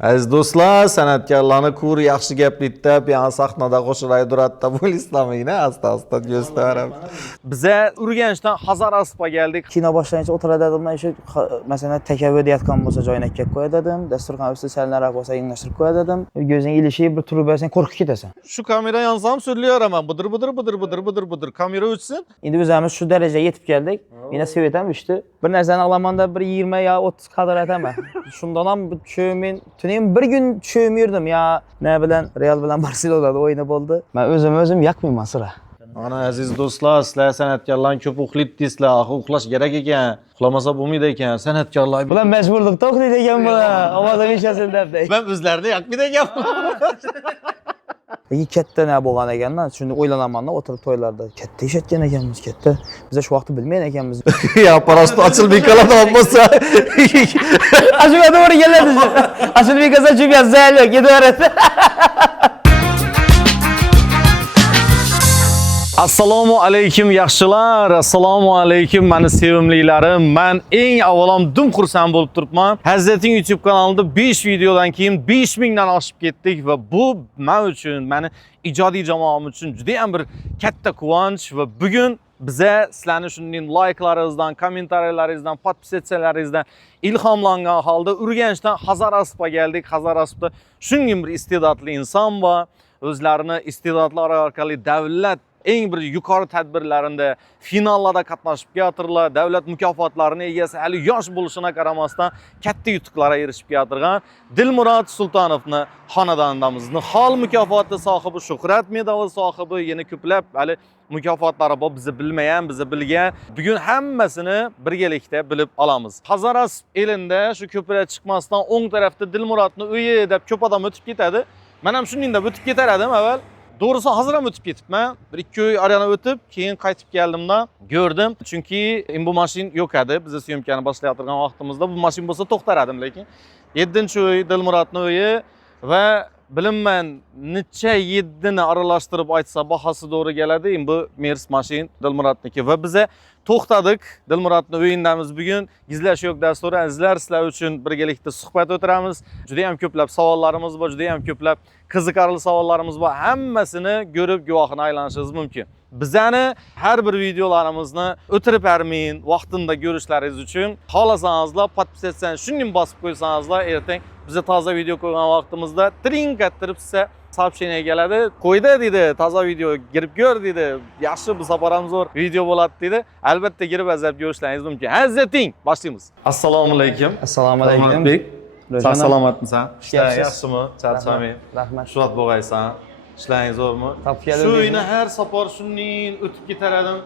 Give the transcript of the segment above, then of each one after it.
Aziz do'stlar, san'atkorlarni ko'r yaxshi gaplikda, piyon sahnada qo'shilay duratda bo'lislamingni asta-asta gösteramiz. Bize Urganchdan Hazaraspa geldik. Kino boshlanishda o'tiradi shu masalan takavvur deyotgan bo'lsa joyini kelib qo'ya dedim. Dasturxon ustida salnaroq bo'lsa yanglashtirib qo'ya dedim. Ko'zing ilishib bir turib bersan qo'rqib ketasan. Şu kamera yansam söyleyemem. Bıdır. Kamera uçsun. Endi o'zimiz shu darajaga yetib keldik. Meni svetam uchdi. Bir narsani alamanda bir 20 yo 30 kadar ataman. Shundan ham cho'min tunim bir gün cho'm yurdim ya. Ne bilan Real bilan Barselonada o'yini bo'ldi. Men o'zim yoqmayman sira. Ana aziz do'stlar, sizlar san'atkorlarni ko'p uxlaydi deysizlar. Uxlash kerak ekan. Uxlamasa bo'lmaydi ekan. San'atkorlar Bular majburlikda uxlaydi ekan bular. Ovozim ishlasin deb. Ben o'zlarini yoqmaydi ekan. Katta ne bo'lgan ekanda, shuni o'ylanaman-da, o'tirib to'ylarda katta ishlatgan ekanmiz, katta. Biz shu vaqtda bilmagan ekanmiz. Ya parasto açılmay qoladi olmasa. Ashuna to'g'ri keladi. Ashunbek aka chub yazali, ketaveradi. Assalomu alaykum yaxshilar. Assalomu alaykum meni sevimlilarim. Men eng avvalom dum xursand bo'lib turibman. Hazrating YouTube kanalida 5 videodan keyin 5000 dan oshib ketdik va bu men uchun, meni ijodiy jamoam uchun juda ham bir katta quvonch va bugun bize sizlarni shunday like'laringizdan, kommentariyalaringizdan, podpisatsiyalaringizdan ilhomlangan holda Urganchdan Hazarasp'a geldik. Hazarasp'da shunday bir iste'dodli inson va o'zlarini iste'dodlari orqali davlat eng bir yuqori tadbirlarında finallarda qatnashib keltirlar, davlat mukofotlarini egasi hali yosh bo'lishine qaramasdan katta yutuqlarga erishib keltirgan Dilmurod Sultonovni xonadonidamiz. Nihol mukofoti sohibi, Shuhrat medali sohibi, yana ko'plab hali mukofotlari bor, bizni bilmagan, bizni bilgan. Bugun hammasini birgalikda bilib olamiz. Hazarasp elinde shu ko'prak chiqmasdan o'ng tarafda Dilmurodni uyi deb ko'p odam o'tib ketadi. Men ham shunday deb o'tib ketar edim avval. Doğrusu hazır ham o'tib ketibman. Bir ikki uy arana o'tib, keyin qaytib keldimda gördüm. Chunki bu mashin yo'q edi. Biz syomkani boshlayotgan vaqtimizda bu mashin bo'lsa to'xtardim, lekin 7-uy Dilmurodning uyi va bilinman necha 7ni aralashtirib aytsa bahası doğru keladi. Bu Mers mashin Dilmurodniki va bize to'xtadik. Dilmurodning uyindamiz bugun. Gizlash yo'q dasturi azizlar, sizlar uchun birgalikda suhbat o'tiramiz. Juda ham ko'plab savollarimiz bor, juda ham ko'plab qiziqarli savollarimiz bor. Hammasini ko'rib guvohini aylanishingiz mumkin. Bizani har bir videolarimizni o'tirib bermeyin, vaqtida ko'rishlaringiz uchun xohlasanızlar podpisatsiyani shunday bosib qo'ysanızlar, ertang bize toza video ko'rgan vaqtimizda tring ettirib size soобщение keladi. Qo'ydi dedi, toza video girib ko'r dedi. Yaxshi bu safar ham zo'r video bo'ladi dedi. Albatta girib azab ko'rishlaringiz mumkin. Hazrating, boshlaymiz. Assalomu alaykum. Assalomu alaykum. Sağ salomatmisan? Yaxshimi? Charchamay. Rahmat. Shuhrat bo'lg'aysan. İşlaringiz zo'rmi? Shu uyni har safar shunday o'tib ketar edim.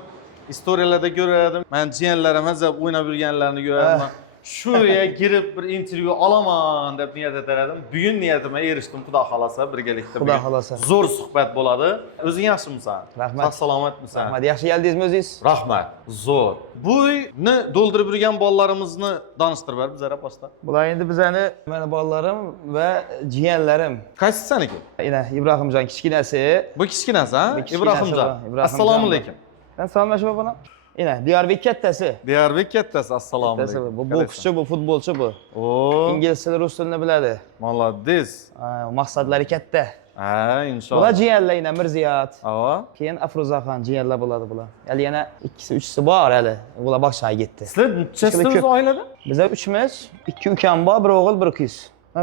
Istoriyalarda ko'rardim. Men jiyanlarim azab o'ynab yurganlarini ko'rardim. Şuraya girip bir intervyu alaman deb niyat etardim. Bugun niyatimga erishdim, Xudo xolasa birgalikda. Xudo xolasa. Zo'r suhbat bo'ladi. O'zing yaxshimisan? Rahmat. Sog' salomatmisan? Rahmat. Yaxshi keldingizmi o'zingiz? Rahmat. Zo'r. Bu uyni to'ldirib yurgan bolalarimizni tanishtirib ber bizlarga boshda. Bular endi bizani meni bolalarim va jiyanlarim. Qaysi saniki? Ina Ibrohimjon kichkinasi. Bu kichkinasi, ha? Bu kichkinasi, Ibrohimjon. Ibrohimjon. Assalomu alaykum. Ben salomlashib bo'laman. Ina Diyarbek kattasi. Diyarbek kattasi, assalomu alaykum. Bu bokschi, bu futbolchi bu. Oo. İngliz tili, rus tilini biladi. Moloddes. Maqsadlari katta. Ha, inshaalloh. Bular jiyanlar ina Mirziyat. Ava. Keyin Afruzaxon jiyanlar bo'ladi bular. Hali yana ikkisi, uchisi bor hali. Bular Baqshaga ketdi. Sizlar nechasiniz oilada? Bizlar 3miz, 2 ukam bor, bir o'g'il, bir qiz.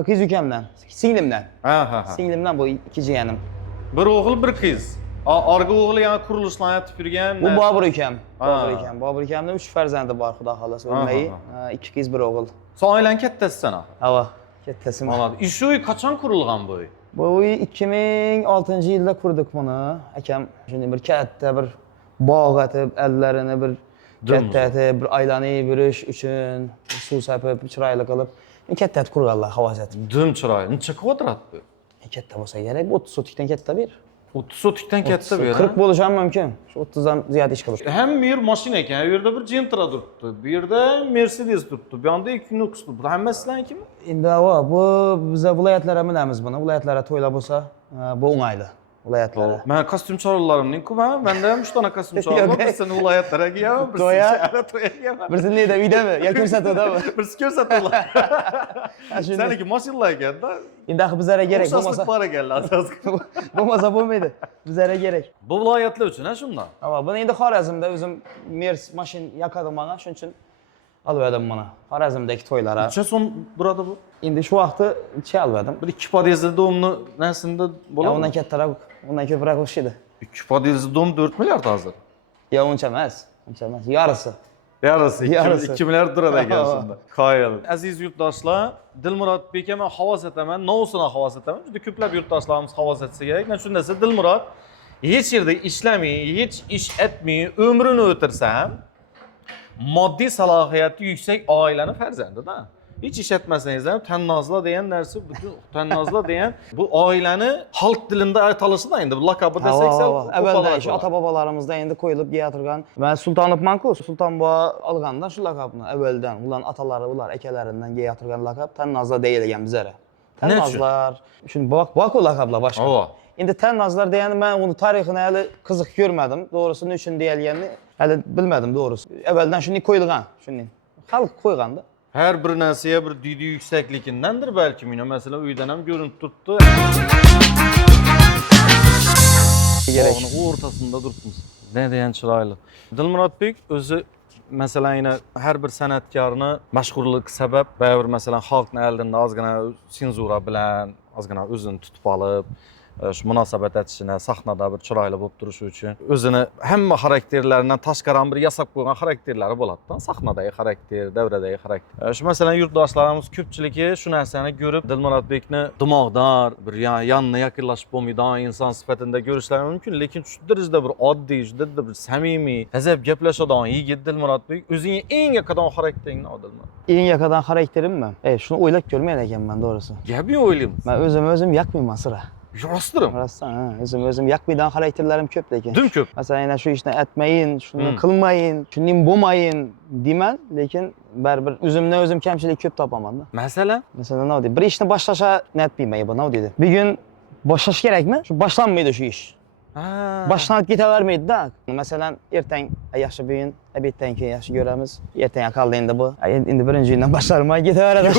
Qiz ukamdan, singlimdan. Ha. Singlimdan bu 2 jiyanim. Bir o'g'il, bir qiz. Arga o'g'li yana qurilishlarni aytib yurgan. Bu Bobur ukam. Bobur ukamning 3 farzandi bor, Xudo xolasa o'lmay. 2 qiz, bir o'g'il. Sen oilang kattasisan. Hava, kattasi. Malad. Shu uy qachon qurilgan bu uy? Bu uy 2006-yilda qurdik buni. Akam shunday bir katta bir bog' atib, allarini bir katta atib, bir aylanib yurish uchun suv sepib, chiroyli qilib, katta qurganlar havasat. Dim chiroyli. Necha kvadrat bu? Katta bo'lsa kerak, 30 sotikdan katta bir. 30 sotikdan katta bu. 40 bo'lishi ham mumkin. Shu 30 dan ziyod ish qilish. Hem bir mashina ekan. Bu yerda bir Gentra turibdi. Bu yerda Mercedes turibdi. Bu yoqda Equinox turibdi. Hammasi sizlarnikimi? Endi bu biz viloyatlarga minamiz buni. Viloyatlarga to'ylar bo'lsa, bu o'ng'ayli. viloyatlari. Men kostyum choralarimning-ku menda ham 3 ta kostyum choral Yo'q, bor. Birisini viloyatlarga giyaman, To'ya. birisini to'yaga giyaman. Birisi neyda, uydami? Yo ko'rsatuvdami? Birisi ko'rsatuvlar. Shunday. Seniki mashinalar ekanda. Endi axir bizlarga kerak O'xshashlik bo'lmasa. bor ekanlar asosida. Bo'lmasa bo'lmaydi. Bizlarga kerak. Bu viloyatlar uchun shunda. Ama buni endi Xorazmda o'zim Mers mashin yaqadim menga, shuning uchun olib oldim buni. Xorazmdagi to'ylara. Necha so'm burada bu? Endi shu vaqtda oldim. Bir 2 podyezdli domni narsida Ya bo'ladi. undan kattaroq, undan ko'proq o'xshaydi. 2 podyezdli dom 4 milliard hozir. Ya uncha emas, uncha emas. Yarısı. Yarısı, Yarısı. 2 milliard turadi ekan shunda. Qoyil. Aziz yurtdoshlar, Dilmurod beka men havas etaman, Novusini havas etaman. Juda ko'plab yurtdoshlarimiz havas etsa kerak. Men shunda desa Dilmurod hech yerda ishlamay, hech ish etmay, umrini o'tirsam, moddiy salohiyati yuksak oilaning farzandida. Hiç iş etməsəniz ham Tannozlar degan narsa, bütün Tannozlar degan bu oilani xalq dilində aytalışı da endi bu laqabı desək sən. Əvvəldə şu ata-babalarımızda endi qoyulub yeyatırgan. Mən Sultanlıqmanku, Sultan Baba alğandan şu laqabını əvvəldən, ulan ataları, ular əkələrindən yeyatırgan laqab Tannozlar deyilən bizərə. Tannozlar. Şimdi bak o laqablar başqa. İndi Tannozlar deyəndə mən onu tarixini hələ qızıq görmədim. Doğrusu nə üçün deyilgənini hələ bilmədim doğrusu. Əvvəldən şunu qoyulğan, şunu. Xalq qoyğandı. Her bir narsaya bir düdü yüksekliğindendir belki yine. Mesela uydan hem görüntü tuttu. Onun ortasında dursunuz. Ne diyen çıraylı. Dilmurod bek özü mesela yine her bir sanatkarını meşgulluq sebep bir mesela xalqning elinde azgına senzura bilen, azgına özünü tutup alıp şu münasabət etişinə, sahnada bir çıraylı olub duruşu üçün özünü həmmə xarakterlərindən təşkəran bir yasaq qoyğan xarakterləri болады da. Sahnadakı xarakter, dövrədəki xarakter. Şu məsələn yurtdaşlarımız köpçülüyü şu nərsəni görüb Dilmurod bekni dimaqdar, bir yanına yaxınlaşıb olmayan insan sifətində görüşləri mümkün. Lakin şu dərəcədə bir addi, şu dərəcədə bir səmimi, əzəb gəpləşədən yigit Dilmurod bek özünün ən yaxadan xarakterini adılmır. En yakadan karakterim mi? Şunu oylap görmeyeceğim ben doğrusu. Gəbi oylayım. Ben özüm yakmayayım sıra. Rastırım. Rastdan ha. Özüm yakmaydan karakterlerim köp lekin. Düm köp. Mesela yine şu işten etmeyin, şunu kılmayın, şunu bulmayın demen. Lekin bir özüm kemçilik köp tapaman da. Mesela? Mesela ne oldu? Bir işini başlaşa ne etmeyeyim bu ne oldu? Bir gün başlaş gerek mi? Şu başlanmıydı şu iş. Başlanıp gitevermeydi da. Mesela erten yaşı büyün, ebitten ki yaşı göremiz. Erten kaldı indi bu. İndi birinci günden başlarıma giteverer.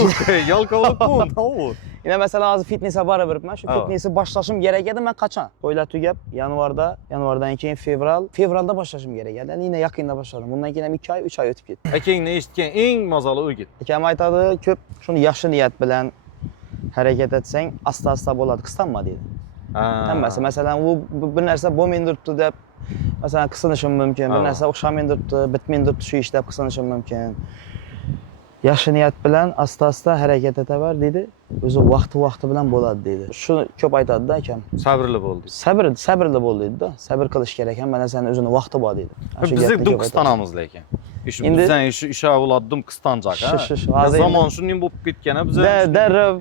Yalqalık bu. Ne olur? Yine mesela az fitness'e bara verip ben şu fitness'i başlaşım gerek edi ben kaçan. Toylar tügep yanvardan keyin fevralda başlaşım gerek edi. Yani yine yakında başladım. Bundan keyin 2 ay 3 ay ötüp gitti. Ekin ne işitken en mazalı o git. Ekem aytadı köp şunu yaşlı niyet bilen hareket etsen asta boladı kıstanma dedi. Təmməsi məsələn bu bir нәрsə bomin durdu deyib məsələn qısınışım mümkün, bir нәрsə oxşamayın durdu, bitmeyin durdu şu işdə qısınışım mümkün. Yaxşı niyyət bilən asta hərəkət etəvər dedi. Özü vaxtı bilan boladı dedi. Şunu köp aytadı da ekem. Sabırlı boldu. Sabırlı bol dedi da. Sabır qılış gereken mən sənin özünün vaxtı var dedi. Bizi dım qıstanamız lekin. Bizden işe avladım qıstancaq ha. Zaman şunun bolup gitkənə bizə dərrəv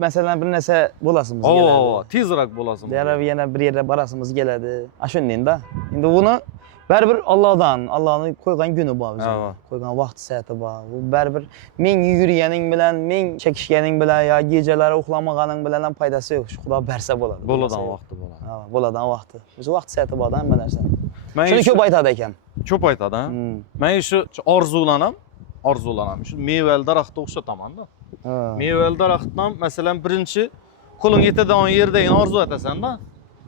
məsələn bir nəsə bolasımız gələdi. Tezrak bolasımız. Dərrəv yenə bir yerə barasımız gələdi. Aşınlayın da. İndi bunu bərabər Allah'ın koyğan günü var bizə. Koyğan vaxt saati var. Bu bərabər min yürüyənin bilən, min çəkişkənin bilən ya gecələri oxlamağanın bilən faydası yox. Xuda bərsə boladı. Boladan vaxtı bola. Ha, boladan vaxtı. Biz vaxt saati var da həmin nəsə. Şunu köp aytadı ekan. Köp aytadı ha. Mən şu arzulanam. Şu meyvəli daraxtda oxşataman da. Meyvəli daraxtdan məsələn birinci qolun yetədən yerdən arzu etəsən da.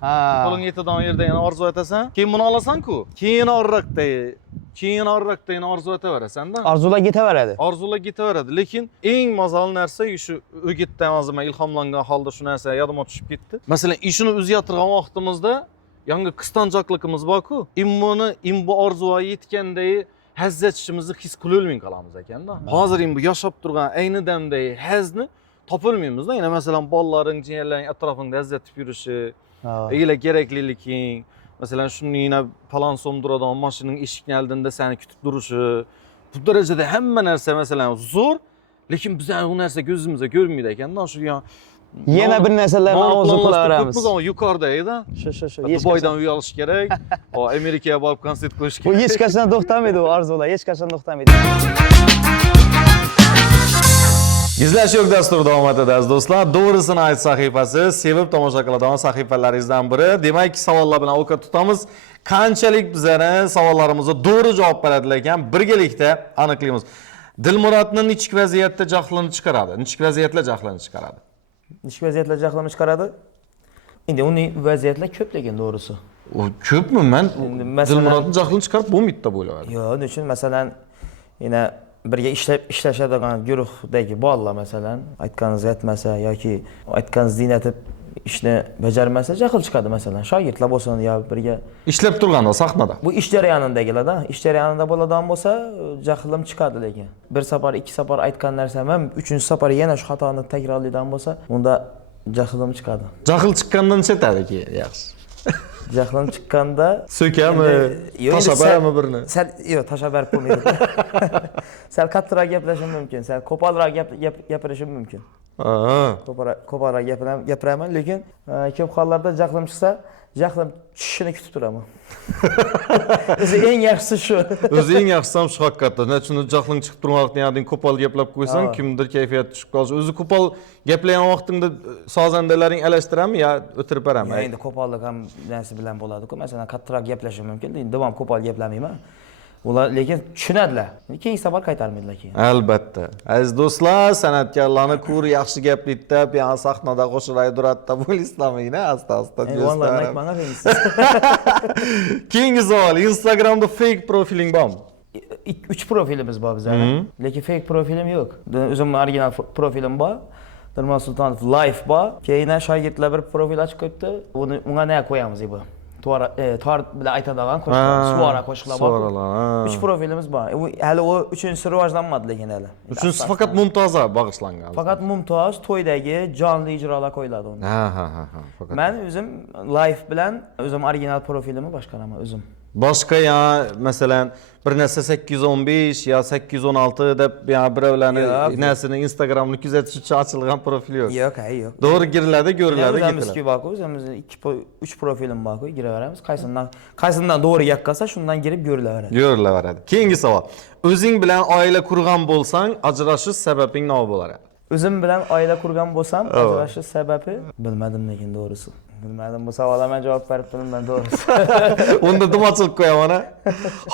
Qolun yetədən yerdən arzu etəsən, keyin bunu alasan ku. Keyin arraqda arzu etəverəsən da. Arzula getəverədi. Arzula getəverədi. Lakin ən mazalı nəsə şu ögitdən azıma ilhamlanğan halda şu nəsə yadıma düşüb getdi. Məsələn işini öz yatırğan vaxtımızda yanğı qıstancaqlığımız var ku. Bu arzuya yetkəndə həzzətçimizi his qılılmayın qalamız ekan da. Hazır bu yaşab durğan eyni dəmdə həzni tapılmıyımız da. Yine məsələn balların, ciyərlərin ətrafında həzzətib yürüyüşü, elə gereklilikin, məsələn şunun yine falan somduradan maşının eşiğinin əlində səni kütüb duruşu. Bu dərəcədə həmmə нәрsə məsələn zor, lakin biz o нәрsə gözümüzə görmüyük ekan da. Şu ya Yine bir nəsəllərin ağzı qulağımız. Bu zaman yukarıdaydı da. Dubaydan üye alış gerek. O Amerika'ya barıp konsert koyuş gerek. Bu hiç kaçan doktamaydı o arzular, hiç kaçan doktamaydı. İzlash yo'q dastur davom etadi aziz do'stlar. To'g'risini ayt sahifasi sevib tomosha qiladigan sahifalaringizdan biri. Demak, savollar bilan o'qib tutamiz. Qanchalik bizlarni savollarimizga to'g'ri javob beradilar ekan, birgalikda aniqlaymiz. Dilmuratning ichki vaziyatda jahlini chiqaradi. Ichki vaziyatlar jahlini chiqaradi. Ichki vaziyatlar jahlini chiqaradi. Endi uning vaziyatlar ko'p lekin to'g'risi. O ko'pmi? Men masalan- Dilmuratning jahlini chiqarib bo'lmaydi deb o'ylayman. Yo'q, uning uchun masalan yana birga ishlashadigan guruhdagi bolalar masalan aytganingiz aytmasa yoki aytganingiz dinatib ishni bajarmasa jahl chiqadi masalan. Shogirdlar bo'lsin yo birga Ishlab turganda sahnada. bu ish jarayonidagilarda, ish jarayonida bo'ladigan bo'lsa jahlim chiqadi lekin. Bir safar, ikki safar aytgan narsam ham 3-safar yana shu xatoni takrorlaydigan bo'lsa, unda jahlim chiqadi. Jahl chiqqandan chetadiki, yaxshi. Jahlim chiqqanda So'kami, tashabarmi birini? Sal yo'q, tashabar bo'lmaydi. Sal kattaroq gaplashim mumkin, sal qo'polroq gapirishim mumkin. Qo'polroq gapiraman, lekin ko'p hollarda jahlim chiqsa, jahlim tushishini kutib turaman. O'zi eng yaxshisi shu. O'zi eng yaxshisi ham shu haqiqatda. Chunki jahling chiqib turgan vaqtda ya'ni qo'pol gaplab qo'ysang, kimdir kayfiyat tushib qolishi. O'zi qo'pol gaplagan vaqtingda sozandalaring alashtirammi yo o'tirib berami? Endi qo'pollik ham narsa bilan bo'ladi-ku. Masalan, kattaroq gaplashim mumkin, lekin davom qo'pol gaplamayman. Ular lekin tushunadilar. Keyingi safar qaytarmaydilar keyin. Albatta. Aziz do'stlar, san'atkorlarni ko'r yaxshi gaplikda, yana sahnada qo'shilay duradda bo'lisizlarmi? Asta-asta Vallahi aytmanga deysiz. Keyingi savol, Instagramda fake profiling bormi? 3 profilimiz bor bizning. Lekin fake profilim yo'q. O'zimning original profilim bor. Dilmurod Sultonov live bor. Keyin shogirdlar bir profil ochib qo'yibdi. Unga nima qo'yamiz bu? Tor bilan aytadigan qo'shiqlar, suara qo'shiqlar bor. 3 profilimiz bor. Hali o 3-chi rivojlanmadi lekin hali. Uchinchisi faqat Mumtozga bag'ishlangan. Faqat Mumtoz to'ydagi jonli ijrolar qo'yiladi unda. Ha. Faqat. Men o'zim live bilan o'zim original profilimni boshqaraman o'zim. Boshqa ya masalan bir narsa 815 yo 816 deb ya birovlarni narsani Instagramni kuzatish uchun ochilgan profil yo'q. Yo'q. To'g'ri giriladi, ko'riladi, O'zimizki bor-ku, o'zimizning 3 profilim bor-ku, giraveramiz. Qaysidan to'g'ri yaqqasa, shundan girib ko'rilaveradi. Ko'rilaveradi. Keyingi savol. O'zing bilan oila qurgan bo'lsang, ajrashish sababing nima bo'ladi? O'zim bilan oila qurgan bo'lsam, ajrashish sababi bilmadim lekin to'g'risi. Bilmadim, bu savolga men javob berib turibman to'g'risi. Unda dumochilik qo'yaman.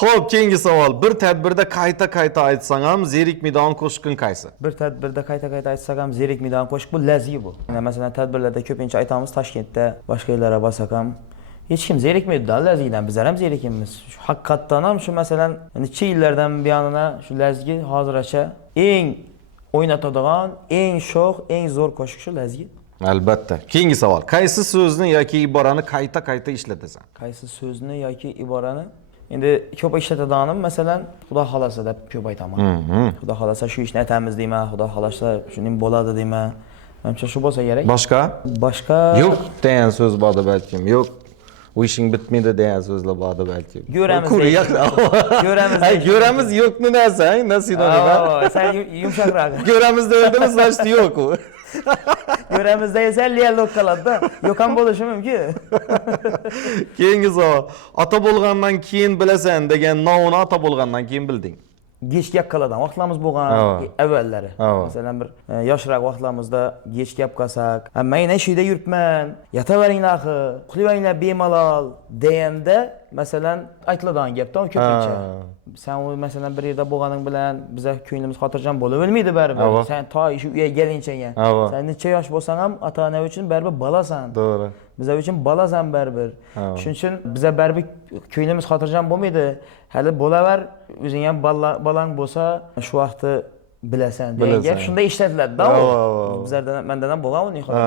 Xo'p, keyingi savol. Bir tadbirda qayta aytsang ham zerikmaydigan qo'shiqing qaysi? Bir tadbirda qayta aytsak ham zerikmaydigan qo'shiq bu lazgi bu. Masalan, tadbirlarda ko'pincha aytamiz Toshkentda, boshqa yerlarga borsak ham hech kim zerikmaydi-da lazgidan. Bizlar ham zerikimiz. Shu haqiqatdan ham shu masalan, necha yillardan buyonina shu lazgi hozircha eng o'ynatadigan, eng sho'x, eng zo'r qo'shiq shu lazgi. Albatta. Keyingi savol. Qaysi so'zni yoki iborani qayta ishlatasan? Qaysi so'zni yoki iborani? Endi ko'p ishlatadiganim masalan Xudo xolasa deb ko'p aytaman. Xudo xolasa shu ishni aytamiz deyman, Xudo xolasa shuning bo'ladi deyman. Menimcha shu bo'lsa kerak. Boshqa yo'q degan so'z borda balkim. Yo'q. Bu ishing bitmaydi degan so'zlar borda balkim. Ko'ramiz yo'qni desang, nasibdan. Sen yumshoqroq. Ko'ramiz dedimiz, значит yo'q u. Ko'ramiz desa liyalok qiladi-da. Yo'q ham bo'lishi mumkin. Keyingi savol. Ota bo'lgandan keyin bilasan degan nomini ota bo'lgandan keyin bilding. Geç gap qiladigan vaqtlarimiz bo'lgan avvallari. Masalan bir yoshroq vaqtlarimizda geç gap qilsak, "Men ish uyda yuribman, yotaveringlar axir, uxlayveringlar bemalol" deganda masalan aytiladigan gapdan ko'pincha. Sen masalan bir yerda bo'lganing bilan biza ko'nglimiz xotirjam bo'lavermaydi baribir. Sen to ish uyga kelinchaga. Sen necha yosh bo'lsang ham ota-ona uchun baribir bolasan. To'g'ri. Bizlar uchun bolasan baribir. Shuning uchun biza baribir ko'nglimiz xotirjam bo'lmaydi. Hali bo'laver, o'zing ham bolang bo'lsa, shu vaqtni bilasan degan gap shunda ishlatiladi-da. Bizlardan mendan ham bo'lgan uning xolos.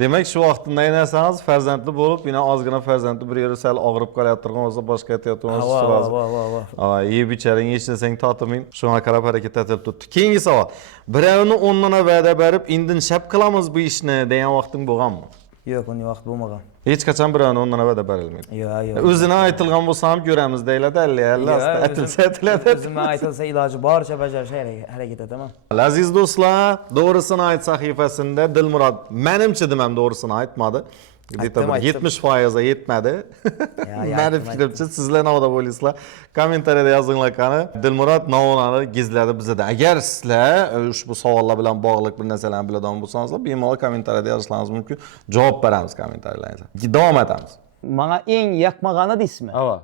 Demak, shu vaqtda aynasangiz farzandli bo'lib, yana ozgina farzandli bir yeri sal og'rib qolayotgan bo'lsa, boshqa aytayotgan bo'lsa, ey bicharing hech narsang totimin, shunga qarab harakat etib turibdi. Keyingi savol. Birovni o'rnina va'da berib, indin shap qilamiz bu ishni degan vaqting bo'lganmi? Yo'q, uning vaqti bo'lmagan. Hech qachon birovni o'rnidan va'da berilmaydi. Yo'q. O'zini aytilgan bo'lsa ham ko'ramiz deyiladi, alla aytilsa aytiladi. O'zimga aytilsa iloji boricha bajarishga harakat etaman. Aziz do'stlar, Doğrusunu Ayt sahifasida Dilmurod menimcha demam doğrusunu aytmadi. Aytdim. 70%ga yetmadi. Meni fikrimcha sizlar navoda bo'lasizlar. Kommentariyada yozinglar qani. Dilmurod navonani gizladi bizda. Agar sizlar ushbu savollar bilan bog'liq bir narsalarni biladigan bo'lsangiz, bemalol kommentariyada yozishlaringiz mumkin. Javob beramiz kommentariyaringizga. Davom etamiz. Menga eng yoqmagani deysizmi? Ava.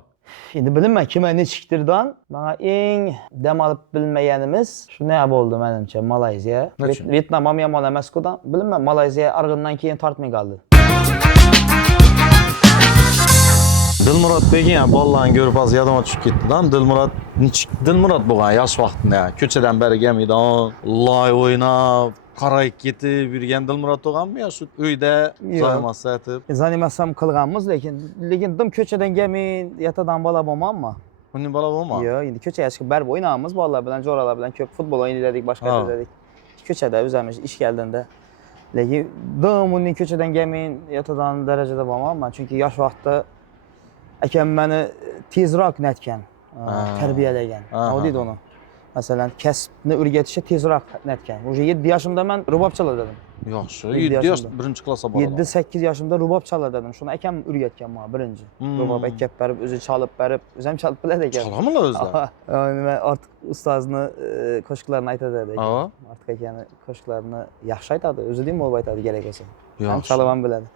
Endi bilmayman kimga nechikdirdan. Menga eng dam olib bilmaganimiz shunday bo'ldi menimcha Malayziya. Vyetnam ham yomon emas-ku, bilmayman. Malayziya arg'indan keyin tortmay qoldi. Dilmurod degan bolalarni ko'rib hozir yodimga tushib ketdi-da. Dilmurod bo'lgan yosh vaqtida ko'chadan beriga maydon, loy o'ynab, qarayib ketib yurgan Dilmurod bo'lganmi yo shu uyda joymasa etib? Zanimasam qilganmiz, lekin dim ko'chadan men yatadan bola bo'lmanmi? Uning bola bo'lma? Yo'q, endi ko'chaga chiqib barib o'ynaymiz bolalar bilan, jo'ralar bilan ko'p futbol o'ynadik, boshqa dedik. Ko'chada o'zimiz ish keldinda. Lekin dim uning ko'chadan men yatadan darajada bo'lmanman, chunki yosh vaqtda akam meni tezroq netgan, tarbiyalagan. Nima deydi uni? Masalan, kasbni o'rgatishga tezroq netgan. O'sha 7 yoshimda men rubob chaladim. Yaxshi, 7 yosh birinchi klassga bordim. 7-8 yoshimda rubob chaladim. Shuni akam o'rgatgan menga birinchi. Rubob akab berib, o'zi chalib berib, o'zim chalib biladi ekan. Chalamizlar o'zlari. Nima ortiq ustozni qo'shiqlarini aytadi ekan. Ortiq akani qo'shiqlarini yaxshi aytadi, o'zi ham bo'lib aytadi kerak bo'lsa. Ham chalib ham biladi.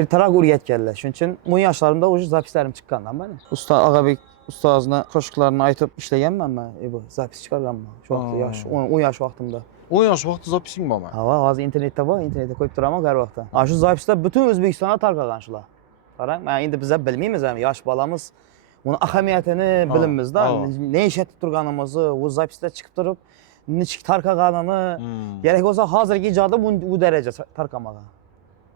Ertaroq o'rgatganlar. Shuning uchun 10 yoshlarimda o'sha zapislarim chiqqandan meni. Usta Og'abek ustozni qo'shiqlarini aytib ishlaganman men. Bu zapis chiqarganman. Shu vaqtda yosh 10 yosh vaqtimda. 10 yosh vaqtda zapising bormi? Ha, hozir internetda bor, internetda qo'yib turaman har vaqtda. Ana shu zapislar butun O'zbekistonga tarqalgan shular. Qarang, men endi bizlar bilmaymiz ham, yosh bolamiz buni ahamiyatini bilimizda, ne ishlatib turganimizni, u zapislar chiqib turib, nechik tarqalganini, kerak bo'lsa hozirgi ijodi bu daraja tarqamagan.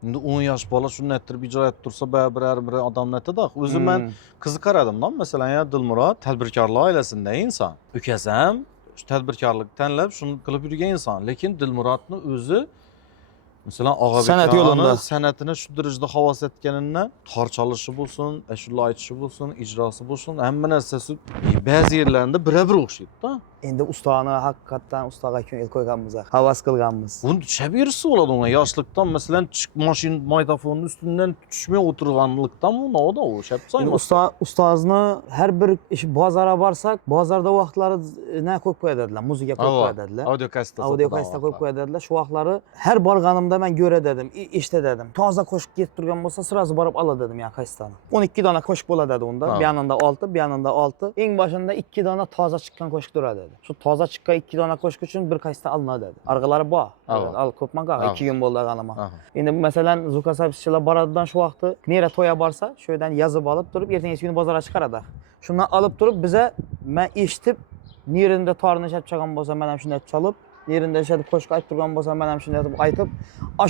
Endi 10 yosh bola shuni ayttirib ijro etib tursa, biror bir odamni aytadi. O'zim men qiziqaradim-da, masalan, ya Dilmurod tadbirkorlar oilasindan inson. Ukasi ham shu tadbirkorlik tanlab shuni qilib yurgan inson, lekin Dilmurodni o'zi masalan san'at yo'lida san'atini shu darajada havas etganidan tor chalishi bo'lsin, ashula aytishi bo'lsin, ijrosi bo'lsin, hamma narsasi ba'zi yerlarida bir-bir o'xshaydi-da. Endi ustani haqiqatan ustaga ko'ngil qo'yganmiz, havas qilganmiz. Buni tushab bersa bo'ladi unga yoshlikdan, masalan, mashina magnitofonning ustidan tushmay o'tirganlikdan bu navoda o'shab qo'yadi. Ustozni har bir ish bozorga borsak, bozorda vaqtlari nima qo'yib qo'yadilar, muzika qo'yib qo'yadilar. Audio kasseta qo'yib qo'yadilar. Shu vaqtlari har borganimda men ko'radim, eshitadim. Toza qo'shiq ketib turgan bo'lsa, sirazi borib oladim ya kassetani. 12 dona qo'shiq bo'ladi unda. Bu yanında 6, bu yanında 6. Eng boshida 2 dona toza chiqqan qo'shiq turadi. Shu toza chiqqan 2 dona qo'shiq uchun bir kasseta olinadi. Arqalari bor. Al ko'pman qoldi, 2 kun bo'ldi g'anama. Endi masalan, zukasabchilar boradigan shu vaqtda nera to'ya borsa, shu yerdan yozib olib turib, ertangi kuni bozorga chiqaradi. Shundan olib turib biza men eshitib, nerinde torni ishlatib chiqqan bo'lsa, men ham shunday chalib, yerinde ishlatib qo'shiq aytib turgan bo'lsa, men ham shunday deb aytib,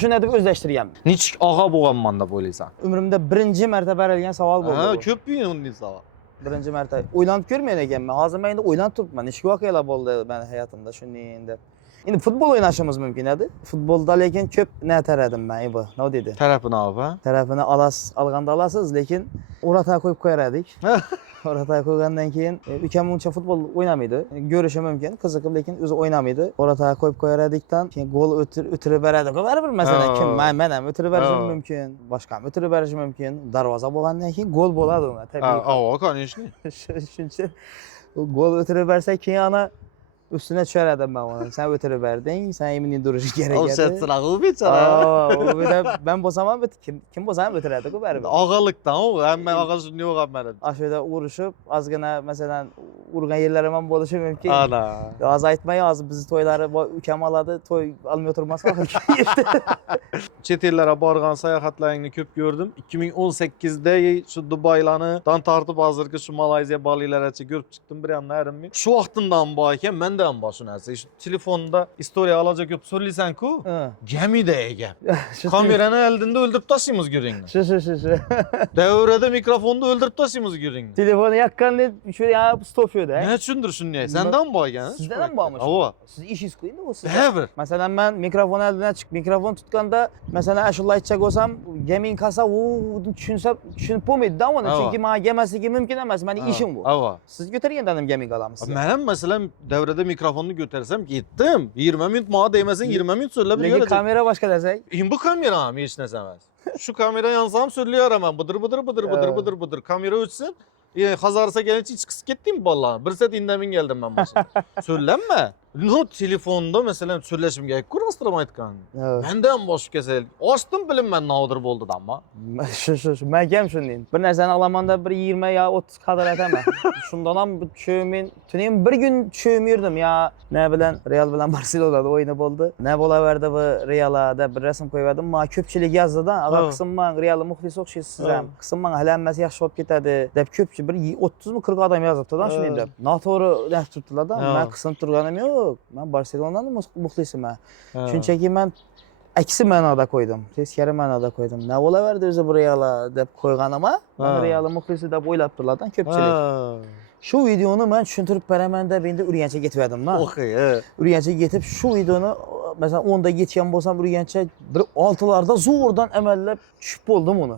shunday deb o'zlashtirganman. Nechik og'a bo'lganman deb o'ylaysan? Umrimda birinchi marta berilgan savol bo'ldi. Ha, ko'p bunday savol. Birinchi marta o'ylanib ko'rmagan ekanman. Hozir men endi o'ylanib turibman. Nechta voqealar bo'ldi men hayotimda shunday deb. Endi futbol o'ynashimiz mumkin edi. Futbolda lekin ko'p taradim men. Nima deydi? Tarafini olib, ha? Tarafini olganda olasiz, lekin o'rata qo'yib qo'yardik. O'rata qo'ygandan keyin ukam uncha futbol o'ynamaydi. Ko'rishi mumkin, qiziqib, lekin o'zi o'ynamaydi. O'rata qo'yib qo'yardikdan keyin gol o'tirib beradi. Baribir masalan kim men ham o'tirib berishim mumkin, boshqa ham o'tirib berishi mumkin. Darvoza bo'lgandan keyin gol bo'ladi unda, tabiiy. Конечно. Shuncha gol o'tirib bersa keyin ana üstüne çöredim ben onu. Sen ötürü verdin, sen eminin duruşu gerek O şartlar o biçara. O bir de ben bozamam, kim bozamam ötürürdük o bari. Ağalıktan o, hemen ağası ne yok hemen. Aşağıda uğraşıp, az gene mesela urgan yerlerime buluşu mümkün. Ana. Az aytmayı az bizi toyları ülkem aladı, toy almıyor oturmasa. Chet ellere borgan sayohatlaringni ko'p ko'rdim. 2018'de şu Dubaylarni dan tartib hozirgi şu Malayziya Balilarigacha ko'rib chiqdim bir yandan. Shu vaqtimdan bor ekan, men Mende ham bor shu narsa. Shu telefonda istoriya olajak ko'p so'raysan-ku. Gemide ega. Kamerani oldinda o'ldirib tashlaymiz guringni. Shu. Davrada mikrofonni o'ldirib tashlaymiz guringni. Telefonu yakkanda shu ya stop yo'da. Ne tushundir shunday? Sendan bor ekan. Sizdan ham bormi? Ava. Siz ishingiz qo'yindi u siz. Dabir. Masalan ben mikrofon eldinden çık mikrofon tutganda mesela şunu aytacak olsam gemin kasa tushunib bo'lmaydi da uni. Chunki menga gelmasligi mumkin emas. Meni ishim bu. Ava. Siz götürgendanim gemin kalamsiz. Men ham masalan davrada mikrofonni ko'tarsam ketdim. 20 minut menga deymasin 20 minut so'zlab Lekin yuraman. kamera boshqa desak. Bu kamera ham hech narsa emas. Shu kamera yansam so'zlayveraman. Bidir. Kamera o'chsin. Hazarsa gelince hiç kıs gittim vallahi. Bir set indemin geldim ben başına. Söylenme. No telefonda mesela söyleşim gerek. Kurastırma aytkan. Benden boş kesel. Açtım bilim ben nadir oldu da ama. Şu. Ben gem şundayım. Bir narsani alamanda bir 20 ya 30 kadar eteme. Şundan ham çöğümün. Tüneyim bir gün çöğümürdüm ya. Ne bilen Real bilen Barcelona'da oyunu oldu. Ne bolaverdi bu Real'a da bir resim koyverdim. Ma köpçülük yazdı da. Ağa kısımman Real'ı muhlis okşayız sizem. Kısımman halenmesi yaxşı olup ketedi. Dep köpçü bir 30 mu 40 adam yazıptı da şunu dep. Natoru dep tuttular da. Ben kısım turganım yok. Ben Barcelona'nın muhlisim ha. Çünkü ben eksi manada koydum. Teskari manada koydum. Ne olaverdi o'zi bu Real'a dep koyganıma. Ben Real'ı muhlisi dep oylaptırlar da köpçülük. Şu videonu ben tushuntirib beraman deb endi Urganchga ketgandim da. Okey. Urganchga ketib shu videoni mesela 10da yetgan bo'lsam Urganchga bir 6larda zo'rdan amallab tushib bo'ldim uni.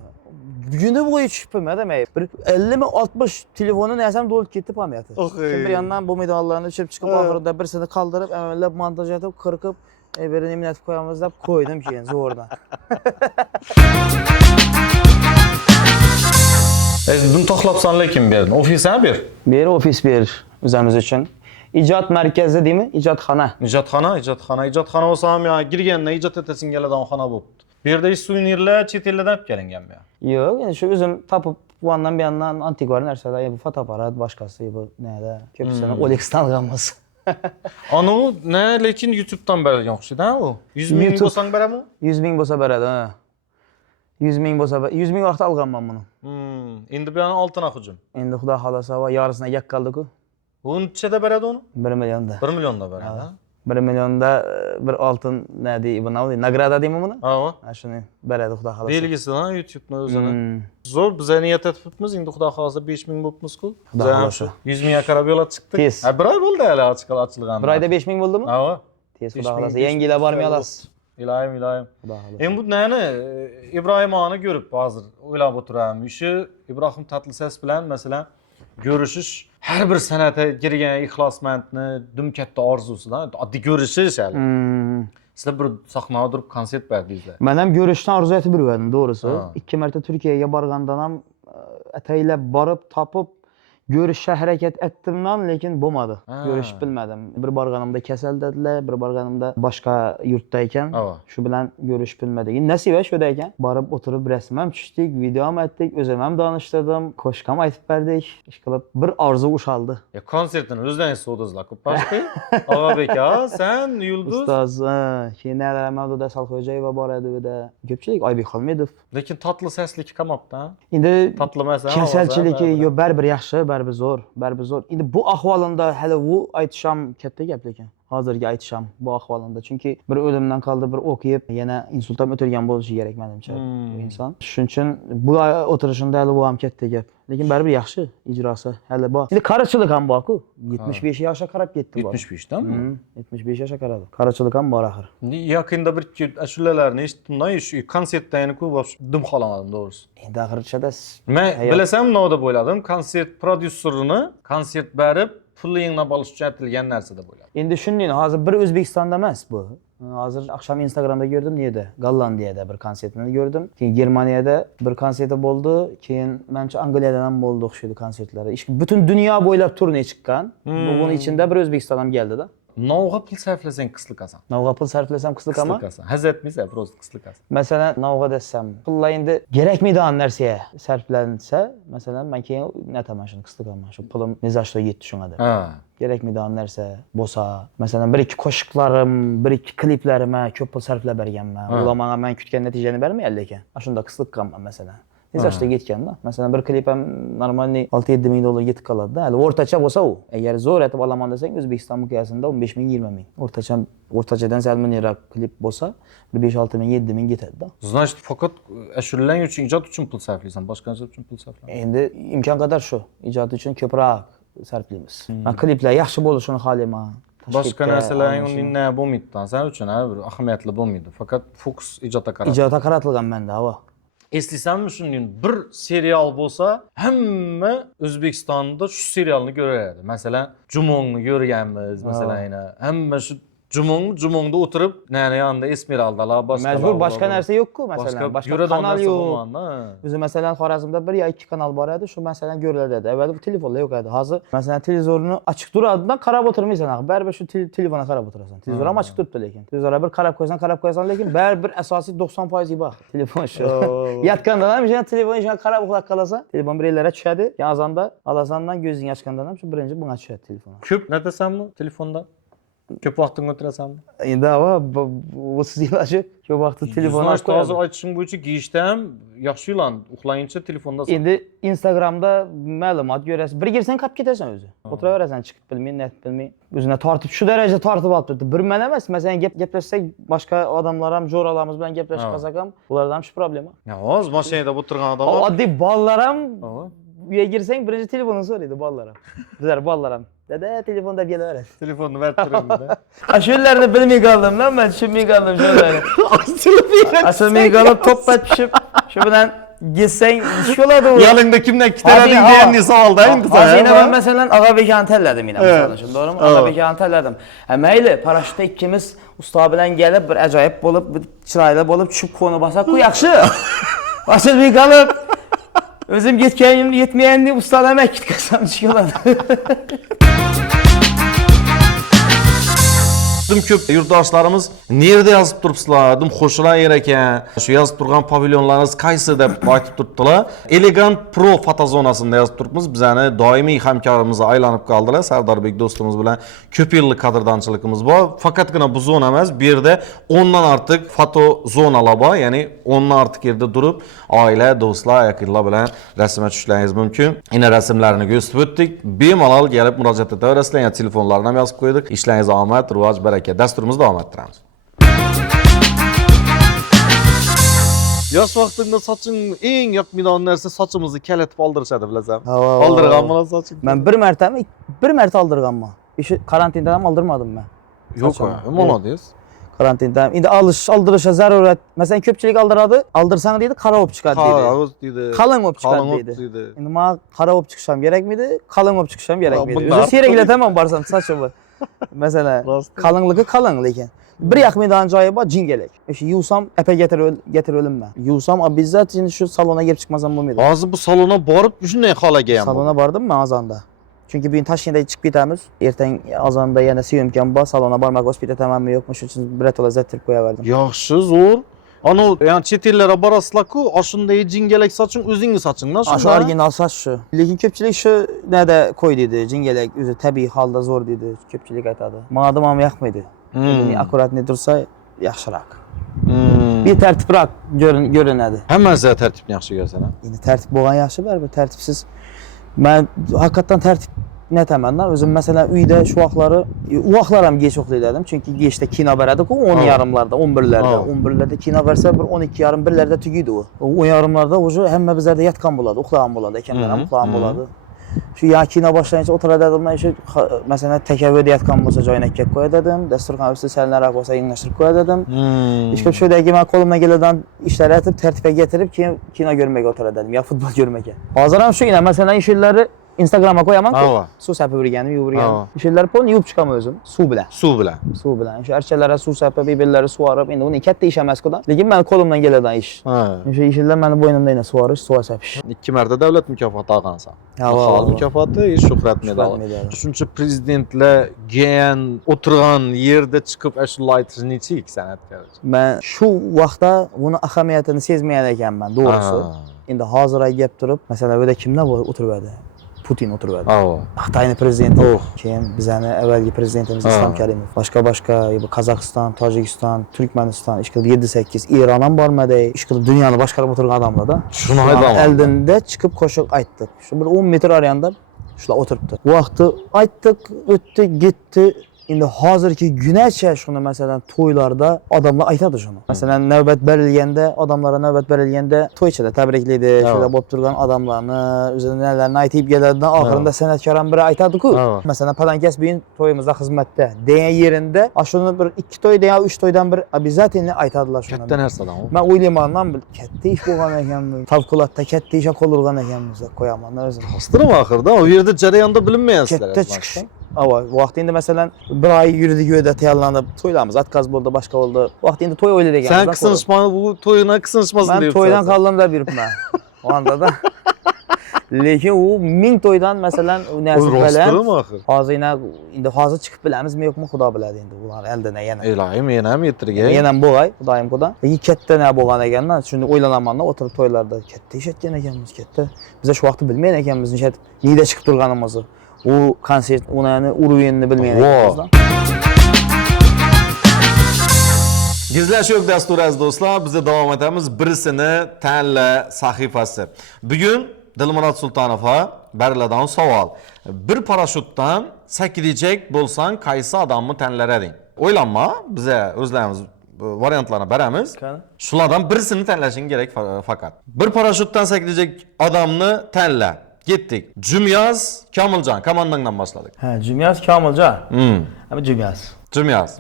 Günü boyu çıkpım ya demek. Bir 50 mi 60 telefonu neysem dolup gitti pamyatı. Şimdi bir yandan bu medallarını düşüp çıkıp ahırda birisini kaldırıp emeller montaj edip kırkıp birini emin etip koyamız da koydum ki zordan. Dün toxlapsan lekin berdin. Ofisine bir. Bir ofis bir üzerimiz için. İcat merkezi değil mi? İcatxana. İcatxana olsa ham ya girganda ijod etesin keladigan xona bo'libdi. Bu yerda suvenirlar chet eldan olib kelinganmi ya? Yo'q, yani şu özüm tapıp bu yandan bir yandan antikvar narsalar, bu fotoaparat, başkası bu neydi? Köpüsünü Olex'tan alganmiz. Anu ne lekin YouTube'dan bergan o'xshaydi u. 100 ming bo'lsang berami? 100 ming bo'lsa beradi, ha. 100 ming bo'lsa 100 ming vaqt alganman buni. Endi bu yana altına hujum. Endi xudo xolasa va yarısına yak qaldi-ku. U nechada beradi uni? 1 millionda. 1 millionda beradi. 1 millionda bir altın ne deydi bu ne? Nagrada deymi bunu? Ha. Ha şunu beradi xudo xolasa. Belgisi ha YouTube'ni o'zini. Zo'r biz niyat etibmiz, endi xudo xolasa 5000 bo'libmiz-ku. Xudo xolasa. 100 mingga qarab yo'l chiqdik. Ha, bir oy bo'ldi hali ochilgan. Bir oyda 5000 bo'ldimi? Ha. Tez xudo xolasa yangilar bormay olasiz. İlahim. Endi bu neni İbrahim ağanı görüp hozir o'ylab o'tiraman. Shu İbrahim Tatlıses bilan mesela görüşüş her bir san'atga girgan ixlosmandni dim katta orzusidan oddiy ko'rishish hali. Sizlar bir sahnada turib konsert berdingizlar. Men ham ko'rishni orzu etib yurgandim, doğrusu. 2 marta Turkiyaga borgandan ham ataylab borib topib görüşe hareket ettimden lekin bo'lmadi. Görüşüp bilmedim. Bir barganımda kasal dediler, bir barganımda başka yurttayken şu bilan görüşüp bilmedik. Nasibe şöydayken barıp oturup resimem çizdik, videom ettik, özüm hem danıştırdım, koşkam aytıp berdik. İş kılıp bir arzu uşaldı. Ya konsertini özden so'dizlar ko'p pastda. Og'abek aka, sen Yulduz. Ustoz, keyin Mavluda Salxo'jayeva bor edi bu da. Ko'pchilik Oybek Xolmedov. Lekin tatlı seslik qolmabdi. Endi tatlı mesela. Kasalchiligi yo baribir yaxshi, baribir zo'r. Endi bu ahvolida hali u aytisham katta gap lekin. Hozirgi aytisham bu ahvolida. Chunki bir o'limdan qoldi, bir o'qiyib, yana insult ham o'tirgan bo'lishi kerak menimcha bu inson. Shuning uchun bu o'tirishida hali bu ham katta gap. Lekin baribir yaxshi ijrosi hali bor. Endi qarichilik ham bor-ku. 75 yoshga qarab ketdi bu. 75 dami? 75 yoshga qaradi. Qarichilik ham bor axir. Yaqinda bir ashulalarni eshitdim, shu konsertdayni-ku dim xolamadim doğrusu. Endi axirchada men bilasam nima deb o'yladim, konsert prodyuserini konsert berib pulni yig'nab olish uchun aytilgan narsa deb o'yladim. Endi shunday, hozir bir O'zbekistonda emas bu. Hozir akşam Instagram'da gördüm niyede? Gollandiyada bir konsertini gördüm. Keyin Germaniyada bir konserti bo'ldi. Keyin menimcha Angliyadan ham bo'ldi o'xshaydi konsertlari. Bütün dünya bo'ylab turne chiqqan. Bunun içinde bir O'zbekiston ham keldi-da. Navga pul sarflasang qisliqasan. Navga pul sarflasam qisliqama? Qisliqasan. Haz etmaysan, prosta qisliqasan. Mesela navga desem, pullar endi kerakmaydigan narsaga sarflansa, mesela men keyin netaman shuni qisliqaman. Shu pulim nezashto yetdi shunga deb. Ha. Kerakmaydigan narsa bo'lsa, masalan bir ikki qo'shiqlarim, bir ikki kliplarima ko'p pul sarflab berganman. Ular menga men kutgan natijani bermaydi lekin. Shunda qisliqqanman masalan. Tez yaşda getgan da. Masalan, bir klip ham normalniy 6-7 ming dollar yetib qoladi da. Hali o'rtacha bo'lsa u. Agar zo'r etib olaman desang, O'zbekiston miqyosida 15 ming, 20 ming. O'rtachadan sal mingroq klip bo'lsa, 5-6 ming, 7 ming ketadi da. Значит, faqat ashulalar uchun, ijod uchun pul sarflaysan, boshqa narsa uchun pul sarflamaysan. Endi imkon qadar shu. Ijod uchun ko'proq sarflaymiz. Men kliplar yaxshi bo'lishini xohlayman. Boshqa narsalar unga bo'lmaydi. Sen uchun bir ahamiyatli bo'lmaydi. Faqat fokus ijodga qaratilgan. Ijodga qaratilgan menda, va. Eslaysanmi shunday bir serial bo'lsa, hamma O'zbekistonda shu serialni ko'radi. Masalan, Jumongni ko'rganmiz, masalan, hamma shu Jumongda o'tirib, nari yonida Esmeraldalar, boshqa. Majbur boshqa narsa yo'q-ku, masalan, boshqa kanal yo'q. O'zi masalan Xorazmda 1 yo 2 kanal bor edi, shu masalan ko'riladi. Avval bu telefonlar yo'q edi. Hozir masalan televizorni ochiq turadidan qarab o'tirmaysan, baribir shu telefonga qarab o'tirasan. Televizor ham ochiq turibdi lekin. Televizorga bir qarab qo'yasan, lekin baribir asosiy 90% bor. Telefon shu. Yatganda ham o'sha telefon ishga qarab uxlab qolasan, telefon birlarga tushadi. Azonda alasandan ko'zing ochgandan ham shu birinchi bunga tushadi telefon. Ko'p natasanmi telefonda? Ko'p vaqtni o'tirasanmi? Endi bu siz ilaji ko'p vaqtni telefonni ochib hozir aytishing bo'yicha giyishda ham yaxshi ulan, uxlayincha telefondasan. Endi Instagramda ma'lumot ko'rasiz. Bir girsang qolib ketasan o'zi. O'tiraverasan, chiqib bilmay, net bilmay. O'zini tortib, shu darajada tortib olibdi. Bir men emas, masalan gaplashsak, boshqa odamlar ham, jo'ralarimiz bilan gaplashib qolsak ham, ularda ham shu problema. Ya, hozir mashinada o'tirgan odamlar. Oddiy bolalar ham uyga girsang, birinchi telefonni so'raydi bolalar ham. Bizlar bolalar ham. Dada telefonda kelaveradi. Telefonni berib turingda. Ashullarni bilmay qoldim-da, men tushunmay qoldim shunday. Aslida qolib to'ppat pishib, shu bilan gitsang ish bo'ladi u. Yalingda kimdan kitarading degan savolda endi sen. Hozir men masalan Og'abekani tanladim men masalan, to'g'rimi? Og'abekani tanladim. Mayli, parashutda ikkimiz usto bilan kelib bir ajoyib bo'lib, bir chiroyli bo'lib tushib qo'ni bosak-ku yaxshi. Aslida qolib o'zim ketganimni yetmaganini ustalamak ketqazsam chiqadi. Ko'p yurtdoshlarimiz nerede yozib turibsizlar, qo'shilar ekan. Shu yozib turgan pavilyonlaringiz qaysi deb aytib turibdilar. Elegant Pro fotozonasida yozib turibmiz. Bizani doimiy hamkorimiz aylanib qoldilar. Sardorbek do'stimiz bilan ko'p yillik qadrdonchiligimiz bor. Faqatgina bu zona emas, bu yerda 10 dan ortiq foto zonalar bor. Ya'ni 10 dan ortiq yerda turib, oila, do'stlar, yaqinlar bilan rasm tushishlaringiz mumkin. Ina rasmlarini ko'rsatib o'tdik. Bemalol kelib murojaat etaverasizlar. Yani telefonlarni ham yozib qo'ydik. Ishlaringiz omad, rivoj, dasturimizni davom ettiramiz. Yosh vaqtingda soching eng yoqmaydigan narsa sochimizni kalatib oldirishadi, bilasan. Oldirganman soching. Men bir marta oldirganman. O'sha karantinda ham oldirmadim men. Yo'q, molodez. Karantinda ham endi oldirishga zarurat. Masalan, ko'pchilik oldiradi, oldirsang deydi, qara bo'lib chiqadi deydi. Qara deydi. Qalin bo'lib chiqadi deydi. Endi men qara bo'lib chiqishim kerakmidi? Qalin bo'lib chiqishim kerakmidi? O'zi seraklataman borsam sochimni. Masalan, qalinligi qalin lekin bir yoqmaydigan joyi bor, jingalak. O'sha yuvsam apa getir o'limman. Yuvsam обязательно shu salonga kelib chiqmasam bo'lmaydi. Hozir bu salonga borib shunday holaga ham. Salonga bordim men azonda. Chunki bugun Toshkentga chiqib ketamiz. Ertang azonda yana syomkam bor, salonga bormak o'sib ketamanmi yo'qmi, shuning uchun birato'la zattirib qo'yaverdim. Yaxshi, zo'r. Ana, yani chet ellarga borasizlar-ku, shunday jingalak soching o'zingiz sochingdan shu. Shu original soch shu. Lekin ko'pchilik shu nada qo'y dedi, jingalak o'zi tabiiy holda zo'r dedi, ko'pchilik aytadi. Menga ham yoqmaydi. Akkuratni tursa yaxshiroq. Bir tartibroq ko'rinadi. Hammasi tartibni yaxshi ko'rsan. Endi tartib bo'lgan yaxshi, baribir tartibsiz. Men haqiqatan tartib netaman-da, o'zim masalan uyda shu vaqtlar ham geç uxlaydim, chunki gechda kino beradi-ku 10:30larda, 11larda. 11larda kino bersa bir 12:30, 1larda tugaydi u. 10:30larda o'sha hamma bizlarda yotgan bo'ladi, uxlagan bo'ladi, ekanlar ham uxlagan bo'ladi. Shu ya kino boshlanguncha o'tiradim, shu masalan takavvurda yotgan bo'lsa joyini kelib qo'yadim, dasturxon ustida salnaroq bo'lsa yanglashtirib qo'yadim. Hech kim shudagi men qo'limdan keladigan ishlar aytib tartibga keltirib, keyin kino ko'rmaga o'tiradim yo futbol ko'rmaga. Hozir ham shu masalan ishlarni Instagramga qo'yaman-ku. Suv sapib yurganim, yuvurganim. Ishlarni polni yuvib chiqaman o'zim, suv bilan. Suv bilan. O'sha archalarga suv sapib, biberlarni sug'orib, endi uni katta ish emas-ku. Lekin men qo'limdan keladigan ish. O'sha ishlar meni bo'ynimda sug'orish, suv sapish. 2 marta davlat mukofoti olgansan. Xalq mukofoti, shuhrat medali. Shuncha prezidentlarga o'tirgan yerda chiqib ashula aytish nechik san'atkor. Men shu vaqtda buni ahamiyatini sezmagan ekanman, to'g'risi. Endi hozir gap turib, masalan, bu yerda kimlar o'tiribdi? Putin o'tiribdi. Ava. Xitoyning prezidenti, keyin bizning avvalgi prezidentimiz Islom Karimov, boshqa Qozog'iston, Tojikiston, Turkmaniston, ishqilib 7-8 Eron ham bormadi, ishqilib dunyoni boshqarib o'tirgan odamlarda. Shuni aytaman. Oldinda chiqib qo'shiq aytdik. Shu bir 10 metr oranda shular o'tiribdi. Bu vaqtda aytdik, o'tdi, ketdi. Endi hozirgi gunacha shuni masalan to'ylarda odamlar aytadi shuni. Masalan navbat berilganda, odamlarga navbat berilganda to'ychida tabriklaydi, shunday bo'lib turgan odamlarni o'zini nelarni aytib keladidan oxirida san'atkor ham biri aytadi-ku. Masalan Palankas bugun to'yimizda xizmatda degan yerinde shuni bir 2 to'ydan yo 3 to'ydan bir обязательно aytadilar shuni. Katta narsadan u. Men o'ylayman, katta ish bo'lgan ekanmi? Favqulodda katta ish qoldirgan ekanmiz deb qo'yaman o'zim. Hozirmi oxirda u yerda jarayonda bilinmayapsizlar. Katta chiqish. Vaqt endi masalan bir oy yurdik yo'lda tayyorlanib to'ylarimiz atkaz bo'ldi, boshqa bo'ldi. Vaqt endi to'y o'yladik ekanmiz. Sen kısınışmanı bu to'yuna kısınışmasın deyapsan. Men to'ydan qoldim deb yuribman. Onda da. Lekin u 1000 to'ydan masalan nasib bilan hozir chiqib bilamizmi yo'qmi Xudo biladi endi ular eldan yana. Ilohim yana ham yetirgay. Yana ham bo'lay, Xudoyim Xudo. Katta na bo'lgan ekanman, shuni o'ylanaman, o'tirib to'ylarda katta ish etgan ekanmiz, katta. Biz shu vaqtda bilmagan ekanmiz, nechta chiqib turganimizni. U konsert, uni uruvenini bilmagan ekanmiz. Gizlash yo'q dasturi aziz do'stlar, biz davom etamiz. Birisini tanla sahifasi. Bugun Dilmurod Sultonova beriladigan savol. Bir parashutdan sakirajak bo'lsang, qaysi odamni tanlar eding? O'ylanma, biz o'zlarimiz variantlarni beramiz. Shulardan birisini tanlashing kerak faqat. Bir parashutdan sakirajak odamni tanla. Gittik. Jumyoz Komiljon, komandangdan boshladik. Ha, Jumyoz Komiljon. Ama Jumyoz. Jumyoz.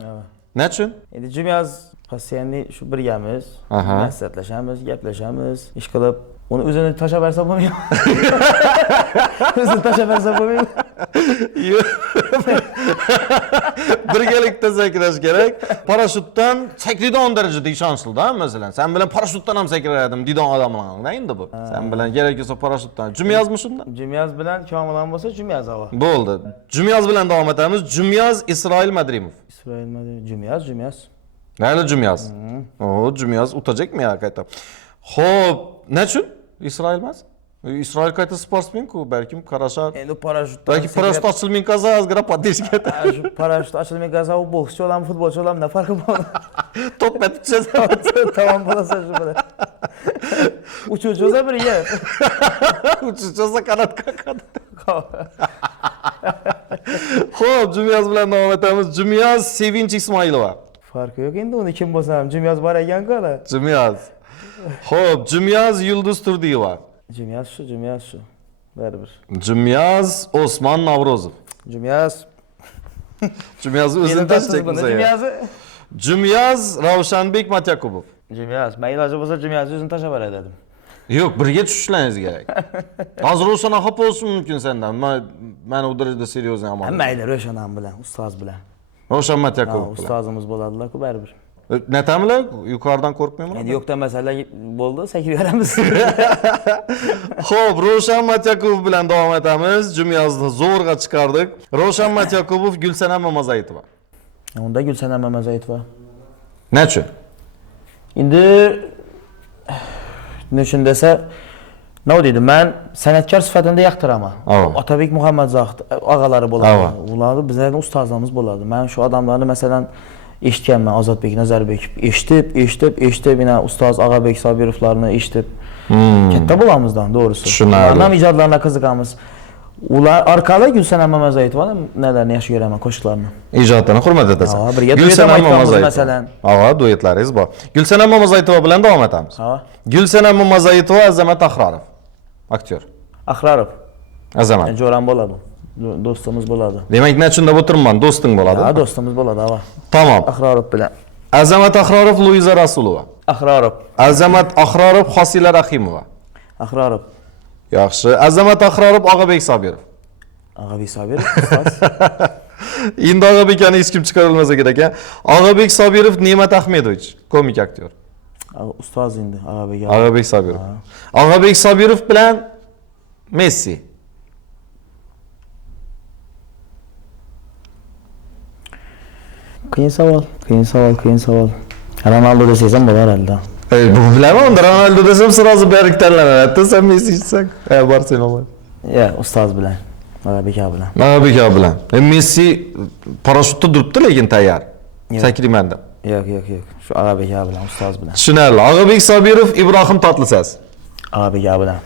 Nechun? Endi Jumyoz postoyanniy shu birgamiz, nasihatlashamiz, gaplashamiz, ish qilib, uni o'zini tashlab bersa bo'lmaydi. O'zini tashlab bersa bo'lmaydi. Birgalikda sakrash kerak. Parashutdan sakraydigan darajada ishonchli-da, masalan. Sen bilan parashutdan ham sakraydim deydigan odamlar endi bu. Sen bilan kerak bo'lsa parashutdan. Jumyozmi shunda? Jumyoz bilan Komiljon bo'lsa Jumyoz ava. Bo'ldi. Jumyoz bilan davom etamiz. Jumyoz Isroil Madrimov. Isroil Madrimov, Jumyoz. Nayli Jumyoz? O, Jumyoz utajakmi ya qayta? Xo'p, nechun? Isroil emas? Isroil qayta sportsmen-ku, balkim qarashar. Endi parashutdan. Balki parashut ochilmay qolsa, ozgina podishga. Shu parashut ochilmay qolsa, u bokschi bo'ladimi, futbolchi bo'ladimi, nima farqi bor? Top etib tushasa, tamom bo'lsa shu bilan. Uchuvchi bo'lsa bir yer. Uchuvchi bo'lsa qanotga qanot. Xo'p, Jumyoz bilan davom etamiz. Jumyoz Sevinch Ismoilova. Farqi yo'q endi uni kim bo'lsa ham Jumyoz bor ekan-ku. Jumyoz. Xo'p, Jumyoz Yulduz Turdiyeva. Jumyoz shu. Baribir. Jumyoz Osmon Navrozov. Jumyoz. Jumyoz o'zini tashlayapmiz. Jumyoz Ravshanbek Matyakubov. Jumyoz, mayli bo'lsa Jumyoz o'zini tashlab beradi dedim. Yo'q, birga tushishlaringiz kerak. Hozir Ro'shan xafa bo'lsin mumkin sendan. Men u darajada seryozni amal. Mayli Ro'shan ham bilan, ustoz bilan. Ravshan Matyakubov bilan. Ustozimiz bo'ladilar-ku baribir. Netamlar? Yuqoridan qo'rqmayman. Endi yo'qda masala bo'ldi, sakrab beramiz. Xo'p, Ravshan Matyakubov bilan davom etamiz. Jumyozni zo'rg'a chiqardik. Ravshan Matyakubov, Gulsanam Mamazaytova. Unda Gulsanam Mamazaytova. Nechun? Endi nechun desa, nima deydi? Men san'atkor sifatida yoqtiraman. Otabek Muhammadzohid og'alari bo'ladi. Ular bizlarning ustozlarimiz bo'ladi. Men shu odamlarni masalan eshitganman, Ozodbek Nazarbekov eshitib, yana ustoz Og'abek Sobirovlarni eshitib, katta bo'lamizdan, to'g'risi. Ularning ijodlariga qiziqamiz. Ular orqali Gulsanam Mamazaytovani nelarni yaxshi ko'raman, qo'shiqlarini. Ijodini hurmat etasan. Gulsanam Mamazaytova masalan. Duetlaringiz bor. Gulsanam Mamazaytova bilan davom etamiz. Gulsanam Mamazaytova, Azamat Ahrorov. Aktyor. Ahrorov. Azamat. Jo'ram bo'ladi. Do'stimiz bo'ladi. Demak, nechunda o'tirman, do'sting bo'ladi. Ha, do'stimiz bo'ladi, ava. Tamom. Ahrorov bilan. Azamat Ahrorov, Luiza Rasulova. Ahrorov. Azamat Ahrorov, Hosila Rahimova. Ahrorov. Yaxshi. Azamat Ahrorov, Og'abek Sobirov. Og'abek Sobirov. Endi Og'abekani hech kim chiqara olmasa kerak ekan. Og'abek Sobirov, Ne'mat Ahmedovich, komik aktyor. Ustoz endi Og'abek. Og'abek Sobirov. Og'abek Sobirov bilan Messi. Qiyin savol. Ronaldo desangiz ham bo'lar alda. Bu bilaman, Ronaldo desam sirozib berib tanlanadi. Sen Messi desak, Barselona. Ya, ustoz bilan, Og'abek aka bilan. Og'abek aka bilan. Messi parashyutda turibdi, lekin tayyor. Sakrayman deb. Yo'q. Shu Og'abek aka bilan, ustoz bilan. Tushunarli. Og'abek Sobirov, Ibrohim Tatlisas. Og'abek aka bilan.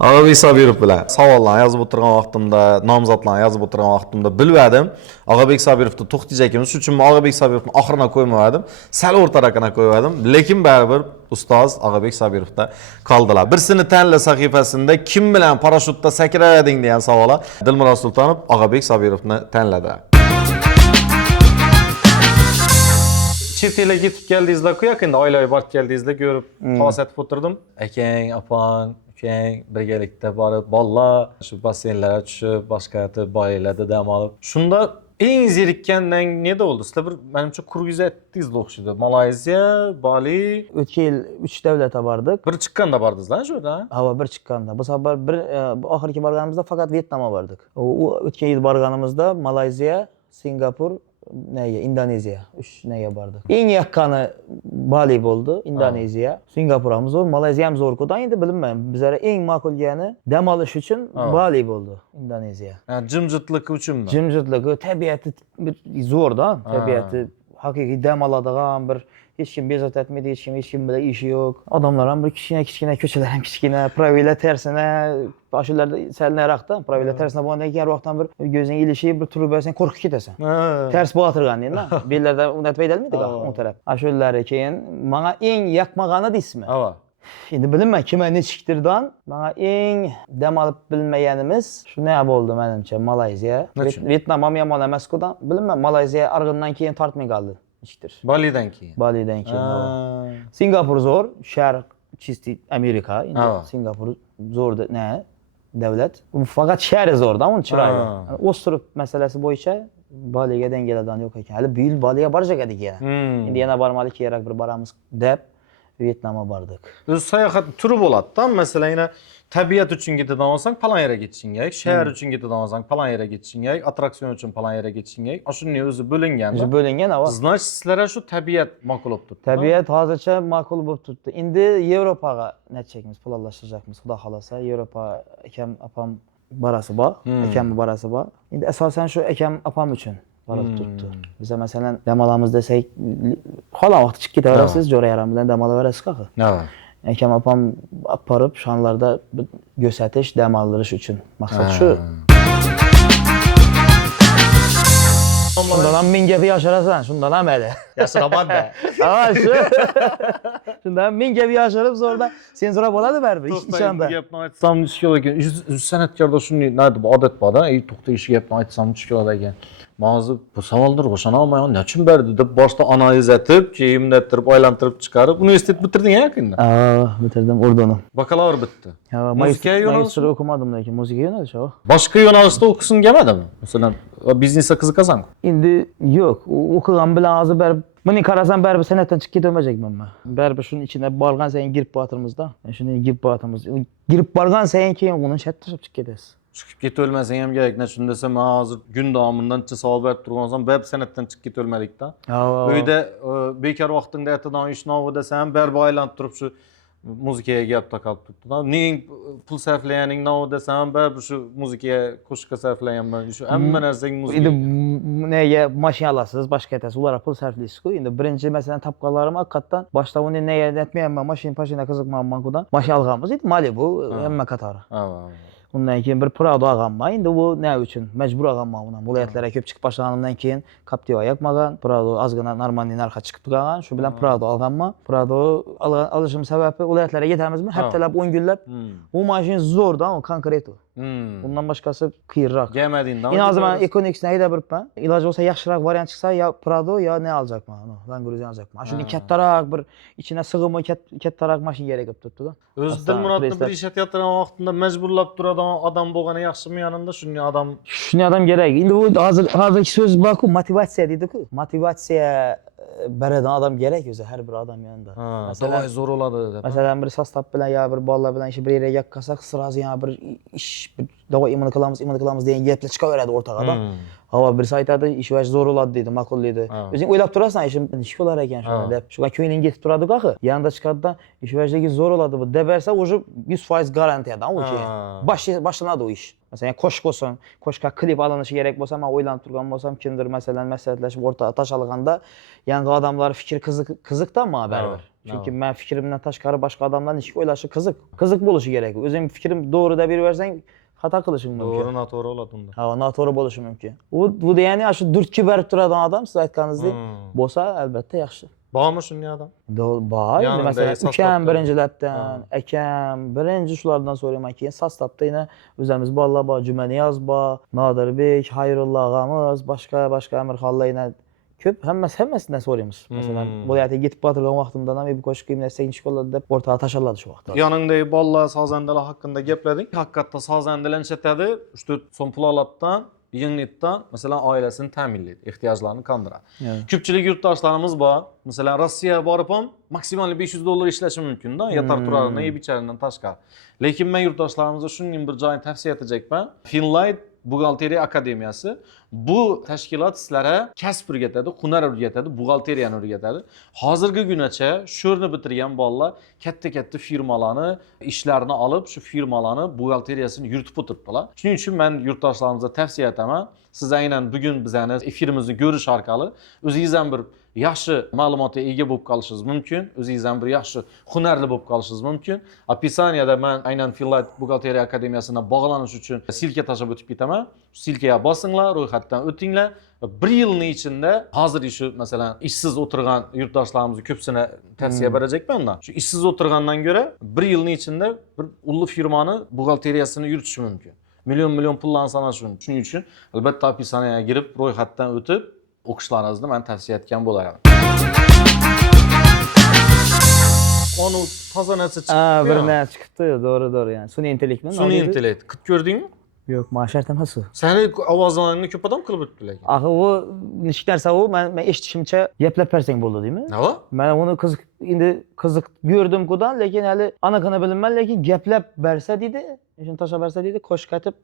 Og'abek Sobirov bilan savollarni yozib o'tirgan vaqtimda, nomzodlarni yozib o'tirgan vaqtimda bilmadim. Og'abek Sobirovni to'xtatayotganimiz, shuning uchun men Og'abek Sobirovni oxirina qo'ymadim, sal o'rtaroqina qo'ydim. Lekin baribir ustoz Og'abek Sobirovda qoldilar. Birsini tanla sahifasida kim bilan parashyutda sakrading degan savollar Dilmurod Sultonov Og'abek Sobirovni tanladi. Chet elga ketib keldingizlar-ku, yaqinda oilaviy borib keldingizlar, ko'rib xosatib o'tirdim. Akang, opang, ukang birgalikda borib, bolalar shu basseynlarga tushib, boshqa boylarda dam olib. Shunda eng zerikkandan neda bo'ldi? Sizlar bir menimcha kurgizatdingiz o'xshaydi. Malayziya, Bali. O'tgan yil 3 davlatga bordik. Bir chiqqanda bordingizlar shu yerda? Ha, bir chiqqanda. Bu safar bir oxirgi borganimizda faqat Vyetnamga bordik. O'tgan yil borganimizda Malayziya, Singapur, Indoneziya 3 nega bordik. Eng yaqini Bali bo'ldi, Indoneziya. Singapur ham zo'r, Malayziya ham zo'r ko'dan endi bilmayman. Bizlar eng ma'qul gani dam olish uchun Bali bo'ldi, Indoneziya. Ha, jimjitlik uchunmi? Jimjitligi, tabiati bir zo'rda, tabiati haqiqiy dam oladigan bir hech kim bezovta etmaydi, hech kim bilan ishi yo'q. Odamlar ham bir kichkina ko'chalar ham kichkina, pravila tersine, shularda sal nariroqda, pravila tersine bo'lgandan keyin vaqtdan bir ko'zing ilishib, bir turib olsang qo'rqib ketasan. Ters bo'tirgan endi. Bellarda unutmaydi olmaydi-ku u taraf. Shularga keyin menga eng yoqmagani deysizmi? Ha. Endi bilmayman kim nechikdirdan, menga eng dam olib bilmaganimiz shunday bo'ldi menimcha Malayziya. Vyetnam ham yomon emas-ku-dan. Bilmayman, Malayziya arg'indan keyin tortmay qoldi. Ishdir. Balidan keyin. Balidan keyin. Singapur zo'r, Sharq chisti Amerika. Endi Singapur zo'r davlat. Faqat shahri zo'rda, uni chiroyli. Ostrov masalasi bo'yicha Baliga dengeladigan yo'q ekan. Hali bu yil Baliga borjak edik yana. Endi yana bormalik kerak, bir boramiz deb Vyetnamga bordik. O'z sayohat turi bo'ladi-da, masalan, yana tabiat uchun ketadigan bo'lsang, palon yerga ketishing kerak, shahar uchun ketadigan bo'lsang, palon yerga ketishing kerak, attraksion uchun palon yerga ketishing kerak. Shunday o'zi bo'lingan. O'zi bo'lingan, ava. Значит, sizlarga shu tabiat ma'qul bo'lib turibdi. Tabiat hozircha ma'qul bo'lib turibdi. Endi Yevropaga netchakmiz, planlashtirmoqmiz, xudo xolasa. Yevropa akam, opam borasi bor, akamning borasi bor. Endi asosan shu akam, opam uchun borib turibdi. Biz masalan dam olamiz desak, xola vaqt chiqib ketaverasiz, jo'rayaram bilan dam olaverasiz-ku. Ha. Akam, opam olib borib, shonlarda ko'rsatish, dam oldirish uchun. Maqsad shu. Shundan ham menga yoshirasan, shundan ham edi. Yashiraman-da. Ha, shu. Shundan menga yoshirib, zo'rdan sen so'rab oladi baribir ishonda. Gapni aytsam mushkul ekan. San'atkorda shunday odat bor-da, to'xta ish gapni aytsam mushkul ekan. Hozir bu savolni ro'shana olmayman, nechun berdi deb boshda analiz etib, keyin nettirib, aylantirib chiqarib, universitet bitirding yaqinda. Bitirdim, Urdunni. Bakalavr bitdi. Muzika yo'nalishi o'qimadim, lekin muzika yo'nalishi o. Boshqa yo'nalishda o'qisin kelmadimi? Masalan, biznesga qiziqasan-ku. Endi yo'q, o'qigan bilan hozir baribir buni qarasam baribir san'atdan chiqib ketolmayacakman men. Baribir shuning ichine borgan sayin girib boratimizda. Shunday girib boratimiz. Girib borgan sayin keyin uni shattirib chiqib ketasiz. Chiqib ketolmasang ham kerak, nechun desam, men hozir kun davomidancha savol berib turgansam, baribir san'atdan chiqib ketolmadik-da. Uyda bekor vaqtingda aytadigan ishni desam, baribir aylanib turib shu muzikaga gap taqalib turibdi. Neng pul sarflayaning desam, baribir shu muzikaga qo'shiqqa sarflaganman. Shu hamma narsang muzika. Endi nega mashina olasiz, boshqa aytasiz, ularga pul sarflaysiz-ku. Endi birinchi masalan topganlarim haqiqatan boshda uni nega aytmayapman, mashina qiziqmanman-ku-dan. Mashina olganmiz, endi Malibu hamma qatori. Undan keyin bir Prado olganman. Endi bu nima uchun? Majbur olganman uni. Viloyatlarga ko'p chiqib boshlaganimdan keyin Captiva yoqmagan, Prado ozgina normal narxga chiqib turgan. Shu bilan Prado olganman. Prado olishim sababi viloyatlarga yetamizmi? Haftalab 10 kunlab. Bu mashina zo'rda, u konkret u. Bundan boshqasi qiyinroq. Gelmadingda. Endi hozir men Econix'ni haydab yuribman. Iloji bo'lsa yaxshiroq variant chiqsa, yo Prado yo ne oljakman, Land Cruiser oljakman. Shuni kattaroq bir ichine sig'imi kattaroq mashina kerak bo'lib turibdi-da. O'z Dilmurodni bir ish etayotgan vaqtida majburlab turadigan odam bo'lgani yaxshimi yanında shunday odam? Shunday odam kerak. Endi bu hozirgi so'z bor-ku, motivatsiya deydi-ku. Motivatsiya beradigan odam kerak o'zi har bir odam yanında. Masalan, zo'r bo'ladi deb. Masalan, bir sostav bilan yo bir bolalar bilan ish bir yerga yaqqasak, sirazi yana bir ish, bir davay imon qilamiz degan gaplar chiqaveradi o'rtaga-da. Hava birisi aytadi, iş vəc zor oladı deydi, maqul deydi. Özün oylab durarsan, işim iş olar ekan şuna deb. Şuğa köyünün getib duradık axı. Yanında çıxadı da iş vəcdəki zor oladı bu. Debersə ucu 100% garantiyadan o ki. Başlanadı o iş. Mesela koşk olsun, koşka klip alınışı gerek bolsa, mən oylanıb durğan bolsam kimdir məsələn məsləhətləşib orta taş alğanda, yəni adamlar fikir qızıqdan mı haber var? Çünki mən fikrimdən təşqarı başqa adamların iş oylaşı qızıq buluşu gerek. Özüm fikrim doğru da bir versən hata qılışın mümkün. Doğru, notoru olar bunda. Ha, notoru buluşu mümkün. Bu deyəni aşı dürtkü bərib duradan adam siz aytqanınızda bolsa əlbəttə yaxşı. Bağmı şunun adam? Bağ, məsələn, Ükəm birincilərdən, Əkəm, birinci şulardan sonra ki, Sastavda yenə özəmiz Balla bağ, Cüməniyaz bağ, Nadir Bey, Hayrullah ağamız, başqa Əmirxalla yenə köp, həmməsindən soruyumuz. Məsələn, bu deyətə getib batırğan vaxtımda da bir qoşu qiyimlə 8 qolladı da ortağa taşarladı şu vaxtda. Yanında Balla sazəndalar haqqında gəplədik. Haqqatda sazəndələn çətədi, 3-4 son pul alatdan, yığınlıqdan məsələn ailəsini təminləyir, ehtiyaclarını kandırar. Küpçülük yurttaşlarımız var. Məsələn Rusiyaya varıpam maksimal $500 işləşi mümkün da, yatar turarına, yeyib içərindən taşqar. Lakin mən yurttaşlarımıza şunun bir cayını tavsiyə edəcək mən. Finlight Buğalteriya Akademiyası bu təşkilat sizlərə kəsb öyrətədi, hünər öyrətədi, buğalteriyanı öyrətədi. Hazırki günəçə şöhrünü bitirən ballar kətdə firmalarını, işlərini alıb şu firmalarını, buğalteriyasını yürütüb oturtdular. Şunun üçün mən yurttaşlarımıza tavsiyə etməm. Sizə ilə bugün bizəni efirimizi görüş arqalı özünüzdən bir yaxşı məlumata ega bo'lib qolishingiz mumkin, o'zingizdan bir yaxshi hunarli bo'lib qolishingiz mumkin. Описаниеda men aynan Finlight Buğalteriya Akademiyasına bağlanish uchun silka tashlab o'tib ketaman. Silkaya bosinglar, ro'yxatdan o'tinglar. Bir yilning ichida hozir shu masalan ishsiz o'tirgan yurtdoshlarimizni ko'psini tavsiya berajekman. Shu ishsiz o'tirgandan ko'ra bir yilning ichida bir ulli firmani buğalteriyasini yuritish mumkin. Milyon pullarni sanash mumkin. Shuning uchun albatta описаниеga kirib ro'yxatdan o'tib o'qishlaringizni men tavsiya etgan bo'laman. Onu toza narsa chiqdi. Bir narsa chiqdi, doğru yani. Sun'iy intellektmi? Sun'iy intellekt. Qilib ko'rdingmi? Yo'q, ma'shartam hasu. Seni ovozingni ko'p odam qilib o'tdilar. Axı o nechik narsa o, men eshitishimcha gaplab bersang bo'ldi, deymi? Nima? Men uni qiziq gördüm kudan, lekin hali anaqini bilmayman, lekin gaplab bersa dedi, shuni tashlab bersa dedi, qo'shiq aytib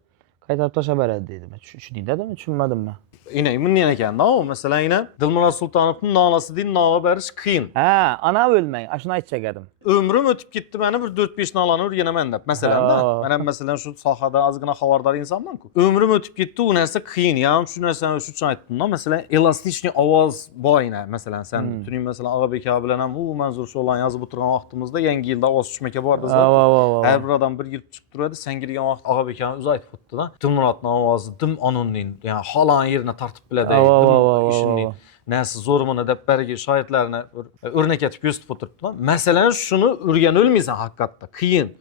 qaytarib tashlab beradi dedi. Men shu deydimi, tushunmadim men. Yine bundan ekan, o mesela yine Dilmurat Sultanovning nolasi deydi, nola berish qiyin. Ha, ana o'lmang, ashuni aytchak edim. Ömrüm o'tib ketdi, meni bir 4-5 nolani o'rganaman deb. Masalan-da, men masalan shu sohada ozgina xabardor insonman-ku. Ömrüm o'tib ketdi, u narsa qiyin. Yani shu narsani shu uchun aytdim. Masalan, elastikniy ovoz boyina. Masalan, sen tuning masalan Og'abek aka bilan ham u manzur sho'lan yozib o'tirgan vaqtimizda yangi yilda ovoz tushmaka bordingizlar. Har bir odam bir girib chiqib turadi, sen girgan vaqt Og'abek aka o'zi aytib o'tdi-da. Dilmuratning ovozi dim onunning, yani halan yerine tartib biladi. Ishning nasi zo'rmini deb bergi shoirlarni o'rnak etib ko'rsatib o'tiribdi. Masalan, shuni o'rganolmaysan haqiqatda, qiyin.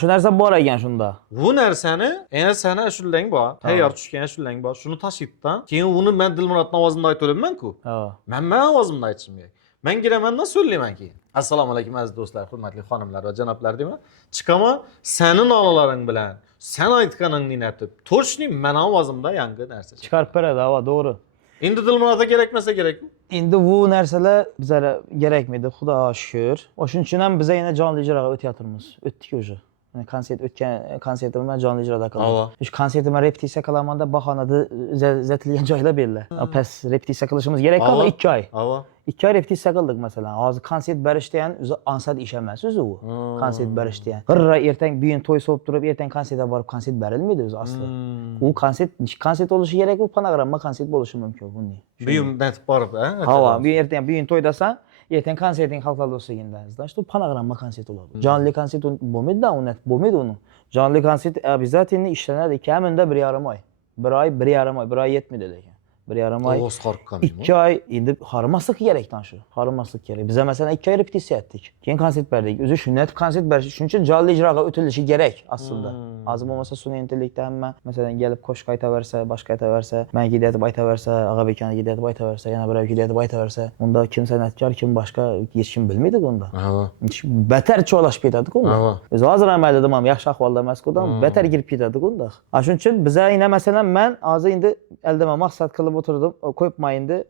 Shu narsa bor ekan shunda. Bu narsani, endi sana shulang bor, tayyor tushgan shulang bor. Shuni tashibdan, keyin uni men Dilmuratning ovozida aytolaman-ku. Men ovozimda aytishim kerak. Men giramandan so'zlayman keyin. Assalomu alaykum aziz do'stlar, hurmatli xonimlar va janoblar deyman. Chiqaman, sening onalaring bilan, sen aytganingni aytib, to'shni men ovozimda yangi narsa chiqarib beradi, to'g'ri. Endi Dilmuratga kerakmasa kerakmi? Endi bu narsalar bizlarga kerakmidi, xudoga shukr. Shuning uchun ham biz yana jonli ijroga o'tyapmiz. O'tdik o'sha. Konsertimni jonli ijroda qildim. Shu konsertimni repetitsiya qilamanda bahonada zatilgan joylar belli. Pes repetitsiya qilishimiz kerak qoldi 2 oy. 2 oy repetitsiya qildik masalan. Hozir konsert berishda ham o'zi ansat ish emas o'zi u. Konsert berishda ham. G'irra ertang bugun to'y solib turib, ertang konsertga borib konsert berilmaydi o'zi asli. U konsert bo'lishi kerak, u fonogramma konsert bo'lishi mumkin bunday. Bugun netib borib, ha? Ha, bugun to'ydasan, ertang konserting xalqaro o'saganda, işte fonogramma konsert bo'ladi. Jonli konsert bo'lmaydi-da, uni bo'lmaydi uni. Jonli konsert обязательно ishlanadi, kamida 1,5 oy. 1 oy yetmaydi lekin. 1,5 oy. Ovoz qarqqanmi? 2 oy endi harimaslik kerakdan shu. Harimaslik kerak. Biz masalan 2 oy repetitsiya etdik. Keyin konsert berdik. O'zi shunday konsert berish shuning uchun jonli ijroga o'tilishi kerak aslida. Hozir bo'lmasa sun'iy intellektda hamma masalan kelib qo'shiq aytaversa, boshqa aytaversa, menga deyatib aytaversa, Og'abek akaga deyatib aytaversa, yana birovga deyatib aytaversa, unda kim san'atkor, kim boshqa hech kim bilmaydi unda. Betar cho'lashib ketadi-ku unda. Biz hozir ham ayladim, yaxshi ahvolda emas-ku, betar kirib ketadi-ku unda. Shuning uchun biz yana masalan men hozir endi aldama maqsad qilib o'tirdim, qo'yibman endi.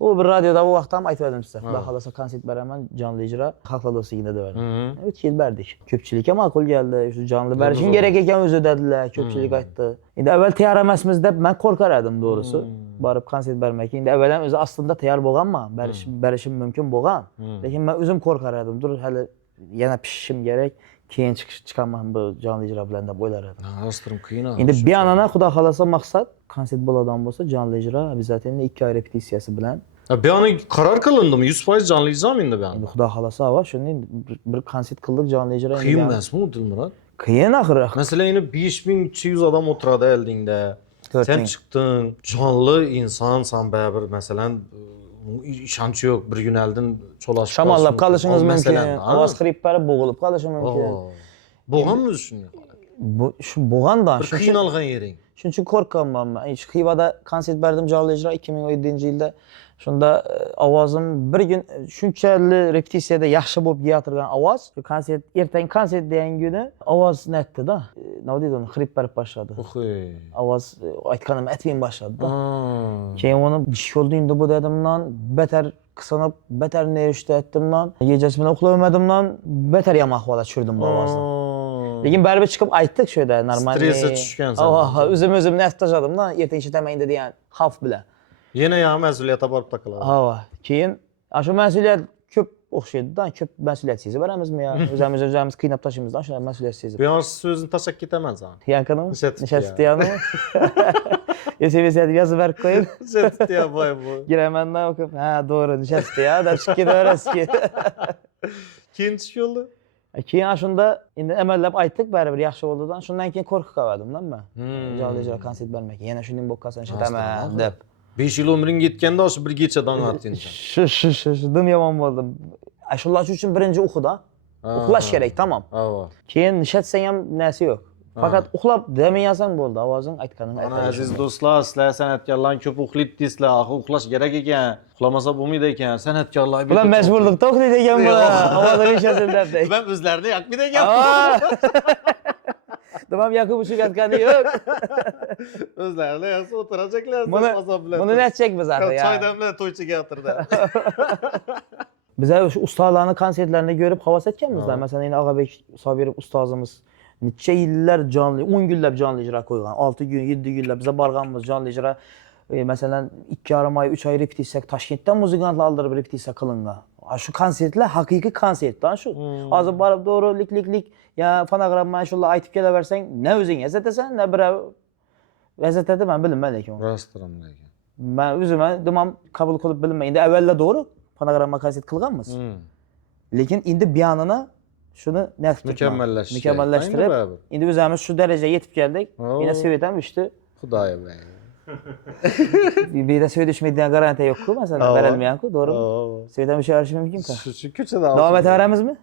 O bir radyoda o vaqtda ham aytib edim sizga. Xudo xolasa konsert beraman, jonli ijro, xalq do'stligida dedim. 3 yil berdik. Ko'pchilikka ma'qul keldi. Shu jonli berishing kerak ekan o'zi dedilar. Ko'pchilik aytdi. Endi avval tayyor emasmiz deb men qo'rqar edim doğrusu. Borib konsert bermakka. Endi avval ham o'zi aslında tayyor bo'lganman. Berishim mumkin bo'lgan. Lekin men o'zim qo'rqar edim. Dur hali yana pishishim kerak. Keyin chiqaman bu jonli ijro bilan deb o'ylar edim. Rostrim qiyin. Endi beyanana xudo xolasa maqsad konsert bo'ladigan bo'lsa, jonli ijro обязательно 2 oy repetitsiyasi bilan. Beyani qaror qilindimi? 100% jonli ijromi endi beyani? Endi xudo xolasa va shuni bir konsert qildik jonli ijro. Qiyin emasmi Dilmurod? Qiyin axir. Masalan, endi 5200 odam o'tiradi eldingda. Sen chiqding, jonli insonsan baribir, masalan, ishonch yo'q, bir kun oldin cho'lashib shamollab qolishingiz mumkin, ovoz qirib berib bo'g'ilib qolishi mumkin. Bo'lganmi shunga? Bu shu bo'lgandan, bir qiynalgan yering. Shuning uchun qo'rqaman men. Xivada konsert berdim jonli ijro 2017-yilda. Shunda ovozim bir kun shunchalik repetitsiyada yaxshi bo'lib kelayotgan ovoz, konsert ertangi konsert degan kuni ovoz netdi-da. Nima deydi uni qirib berib boshladi. Ovoz aytganim aytmay boshladi-da. Keyin uni ish yo'lda endi bu dedimdan betar qisonib, betar nerishda aytdimdan, kechasi bilan uxlaolmadimdan, betar yomon ahvolga tushirdim bu ovozni. Lekin baribir chiqib aytdik shu yerda normal. Stressga tushgansan. O'zim nafs tashladim-da, ertaga ishlayman degan xavf bilan. Yana ham mas'uliyatga borib taqiladi. Ha, keyin shu mas'uliyat ko'p o'xshaydi-da, ko'p mas'uliyat sezib beramizmi yo? O'zimiz qiynab tashlaymiz-da, o'sha mas'uliyat sezib. Bu yosh so'zni tashlab ketaman sen. Yaqinmi? Nishatibdi-mi? SMS yozib berib qo'yib. Nishatibdi boy bu. Giramandan o'qib, ha, to'g'ri, nishatibdi-ya, deb chiqib ketaverasiz. Keyin tush yo'ldi. Keyin shunda endi amallab aytdik baribir yaxshi bo'ldi-dan. Shundan keyin qo'rqib qoldim-da men. Jonli ijro konsert bermak. Yana shuning bo'lib qolsa ishataman deb. 5 yil umring yetganda o'sha bir kechadan o'tding sen. Shu dim yomon bo'ldi. Shular uchun birinchi uxuda. Uxlash kerak, tamam. Keyin nishatsang ham narsa yo'q. Faqat uxlab demayasan bo'ldi, ovozing aytganing aytadi. Aziz do'stlar, sizlar san'atkorlar ko'p uxlaydi deysizlar, uxlash kerak ekan. Uxlamasa bo'lmaydi ekan. San'atkorlar bular majburlikda uxlaydi ekan bular. Ovozing ishlasin deb. Ben o'zlarini yoqmaydi ekan. Tamam, yoqib ushlayotgani yo'q. O'zlarini yaxshi o'tirajaklar azob bilan. Buni nechak biz axir ya. Choy damlab to'ychiga o'tirdi. Biz o'sha ustolarning konsertlarini ko'rib havas etganmiz-da. Masalan, Og'abek Sobirov ustozimiz necha yillar jonli, 10 kunlab jonli ijro qo'ygan. 6 kun, 7 kunlab biz borganmiz jonli ijro. Masalan, 2,5 oy, 3 oy repetitsiya Toshkentdan muzikantlar oldirib repetitsiya qilingan. Shu konsertlar haqiqiy konsertdan shu. Hozir borib to'g'ri lik ya fonogramma shunday aytib kelaversang, ne o'zing azatasan, ne birov azatadi, men bilmayman lekin. Rostrim lekin. Men o'zim domam qabul qilib bilmayman. Endi avvalda to'g'ri fonogramma konsert qilganmiz. Lekin endi biyonini shuni mukammallashtirib, endi o'zimiz shu darajaga yetib keldik. Yana Sovet ham ishdi. Xudoyim bilan. Beda söyleshmaydigan garantiya yo'q-ku, masalan, berilmagan-ku, to'g'rimi? Sovet ham isharishi mumkin-ku. Shu ko'chada davom etaveramizmi?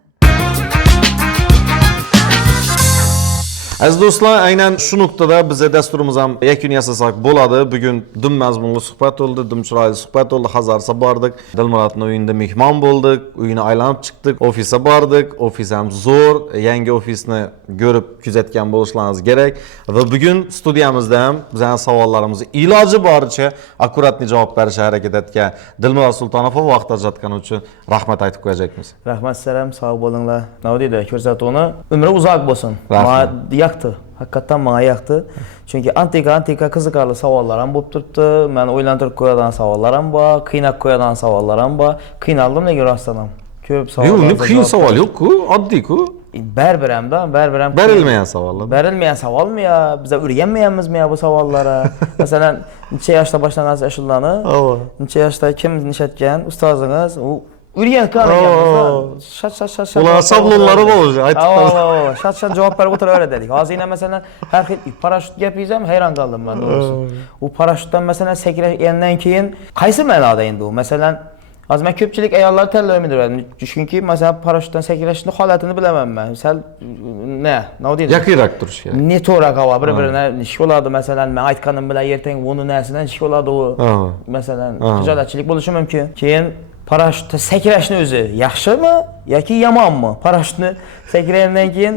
Aziz do'stlar, aynan shu nuqtada bizga dasturimiz ham yakun yasasak bo'ladi. Bugun dim mazmunli suhbat bo'ldi, dim chiroyli suhbat bo'ldi. Hazarsa bordik. Dilmurodning uyida mehmon bo'ldik, uyini aylanib chiqdik, ofisga bordik. Ofis ham zo'r, yangi ofisni ko'rib kuzatgan bo'lishlaringiz kerak. Va bugun studiyamizda ham bizning savollarimizni iloji boricha akkuratni javob berishga harakat etgan Dilmurod Sultonovga vaqt ajratgani uchun rahmat aytib qo'yajakmiz. Rahmat salam, sog' bo'linglar. Nima deydi? Ko'rsatuvni umri uzoq bo'lsin. Hakikaten bana yaktı. Çünkü antika qiziqarli savollar ham bo'lib turibdi. Meni o'ylantirib qo'yadigan savollar ham bor, qiynab qo'yadigan savollar ham bor. Qiynaldim nega rostdan ham. Ko'p savollar. Yo'q, qiyin savol yo'q-ku, oddiy-ku. Baribir ham. Berilmayan savollar. Berilmayan savolmi yo? Biz o'rganmayapmizmi yo bu savollara? Masalan, necha yoshda boshlagansiz ashulani? Necha yoshda kim nishatgan? Ustozingiz? O'rgangan ekanmiz. Shat. Ular sablonlari bor o'zi, aytib. Shat javob berib o'tiraverdik. Hozir masalan har xil parashyut gapingiz ham hayron qoldim men doğrusu. U parashyutdan masalan sakragandan keyin qaysi ma'noda endi u? Masalan, hozir men ko'pchilik ayollar tanlayman. Chunki masalan parashyutdan sakrashning holatini bilaman men. Sal nima deydi? Yaqinroq turish kerak. Ne to'g'ri qava bir-birini ish bo'ladi masalan, men aytganim bilan ertaga uni narsadan ish bo'ladi u. Masalan, xijolatchilik bo'lishi mumkin. Keyin paraşütda sakrashni o'zi yaxshimi yoki yomonmi? Paraşütni sakragandan keyin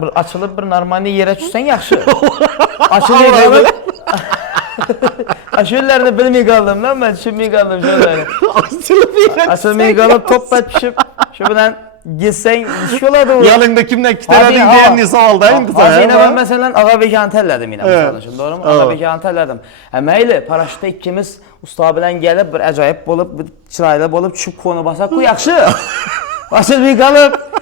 bir ochilib bir normal yerga tushsang yaxshi. Ochilib Aşırılarını bilmey kaldım lan ben, düşünmey kaldım şöyle. Asılmey kalıp top batışıp, şu bilen gitsen iş oladı o. Yanında kimden kiteledin diyen ne savaldayım kısa. Hazine ben mesela Ağabeyki Antellerdim yine mesela şimdi, doğru mu? Ağabeyki Antellerdim. Meyli, paraşütte ikimiz usta bilen gelip bir acayip bolup, bir çırayla bolup çıkıp konu basak, bu yakşı. Asılmey kalıp,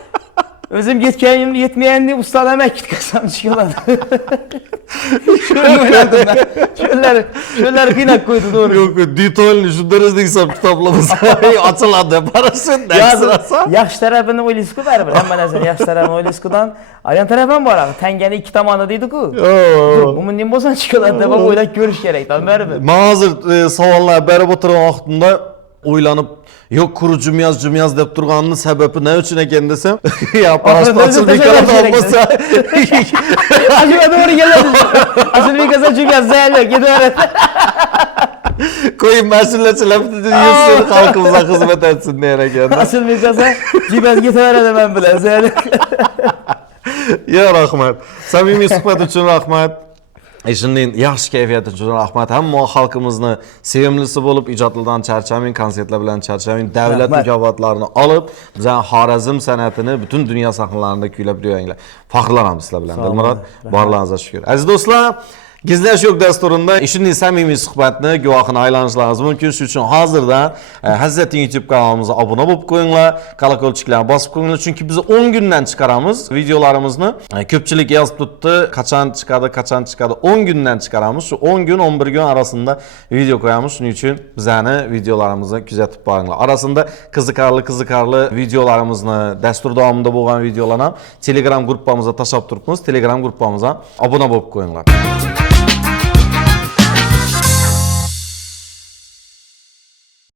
özüm yetkenim yetmeyenli ustalar ekit kasam çıkıyorlardı. Şöyle oynadım ben. Şöyle kıynak koydu doğru. Yok, detaylı şunları hesap kitaplamız. Açıladı parasın ne sırası? Yaş tarafını o lisku var bir. Hemen ezen yaş tarafını o liskudan. Ayan tarafım var abi. Tengeni iki tamamda deydik o. Bunun ne bozan çıkıyorlar da bak oydak görüş gerek. Tamam mı? Mazır savallar berip oturan vaxtında oylanıp yok kuru cümyaz dep turganının sebebi ne üçün eken desem ya parası açıl bir kalan olmasa Acaba doğru geliyordu. Asıl bir kasa cümyaz zehirli. Gidi öğret. koyun mesulleçilep yüzsün halkımıza hizmet etsin diyene geldi. Asıl bir kasa cümyaz gidi öğret ben bile. Zehirli. Ya rahmat. Samimi suhbat üçün rahmat. Işinin yaxşı keyfiyat üçün rahmat. Hem halkımızın sevimlisi bolup icatlıdan çerçemin, konsertler bilen çerçemin, devlet mükafatlarını alıp bize Xorazm sənətini bütün dünya sahnelerinde küylep diyorlar. Faxrlanam sizler bilen. Dilmurat, barlarınıza şükür. Aziz dostlar, Gizleş yok dasturunda işinin samimi suhbatni guvohini aylanishlaringiz mumkin. Shuning uchun hozirdan Hazzating YouTube kanalımıza abone bo'lib qo'yinglar, kolokolchiklarni bosib qo'yinglar, chunki biz 10 kundan chiqaramiz videolarimizni. Ko'pchilik yozib turibdi, qachon chiqadi? 10 kundan chiqaramiz. Shu 10 kun, 11 kun arasında video qo'yamiz. Shuning uchun bizani videolarimizni kuzatib boringlar. Arasında qiziqarli videolarimizni, dastur davomida bo'lgan videolarni Telegram gruppamizga tashlab turibmiz. Telegram gruppamizga obuna bo'lib qo'yinglar.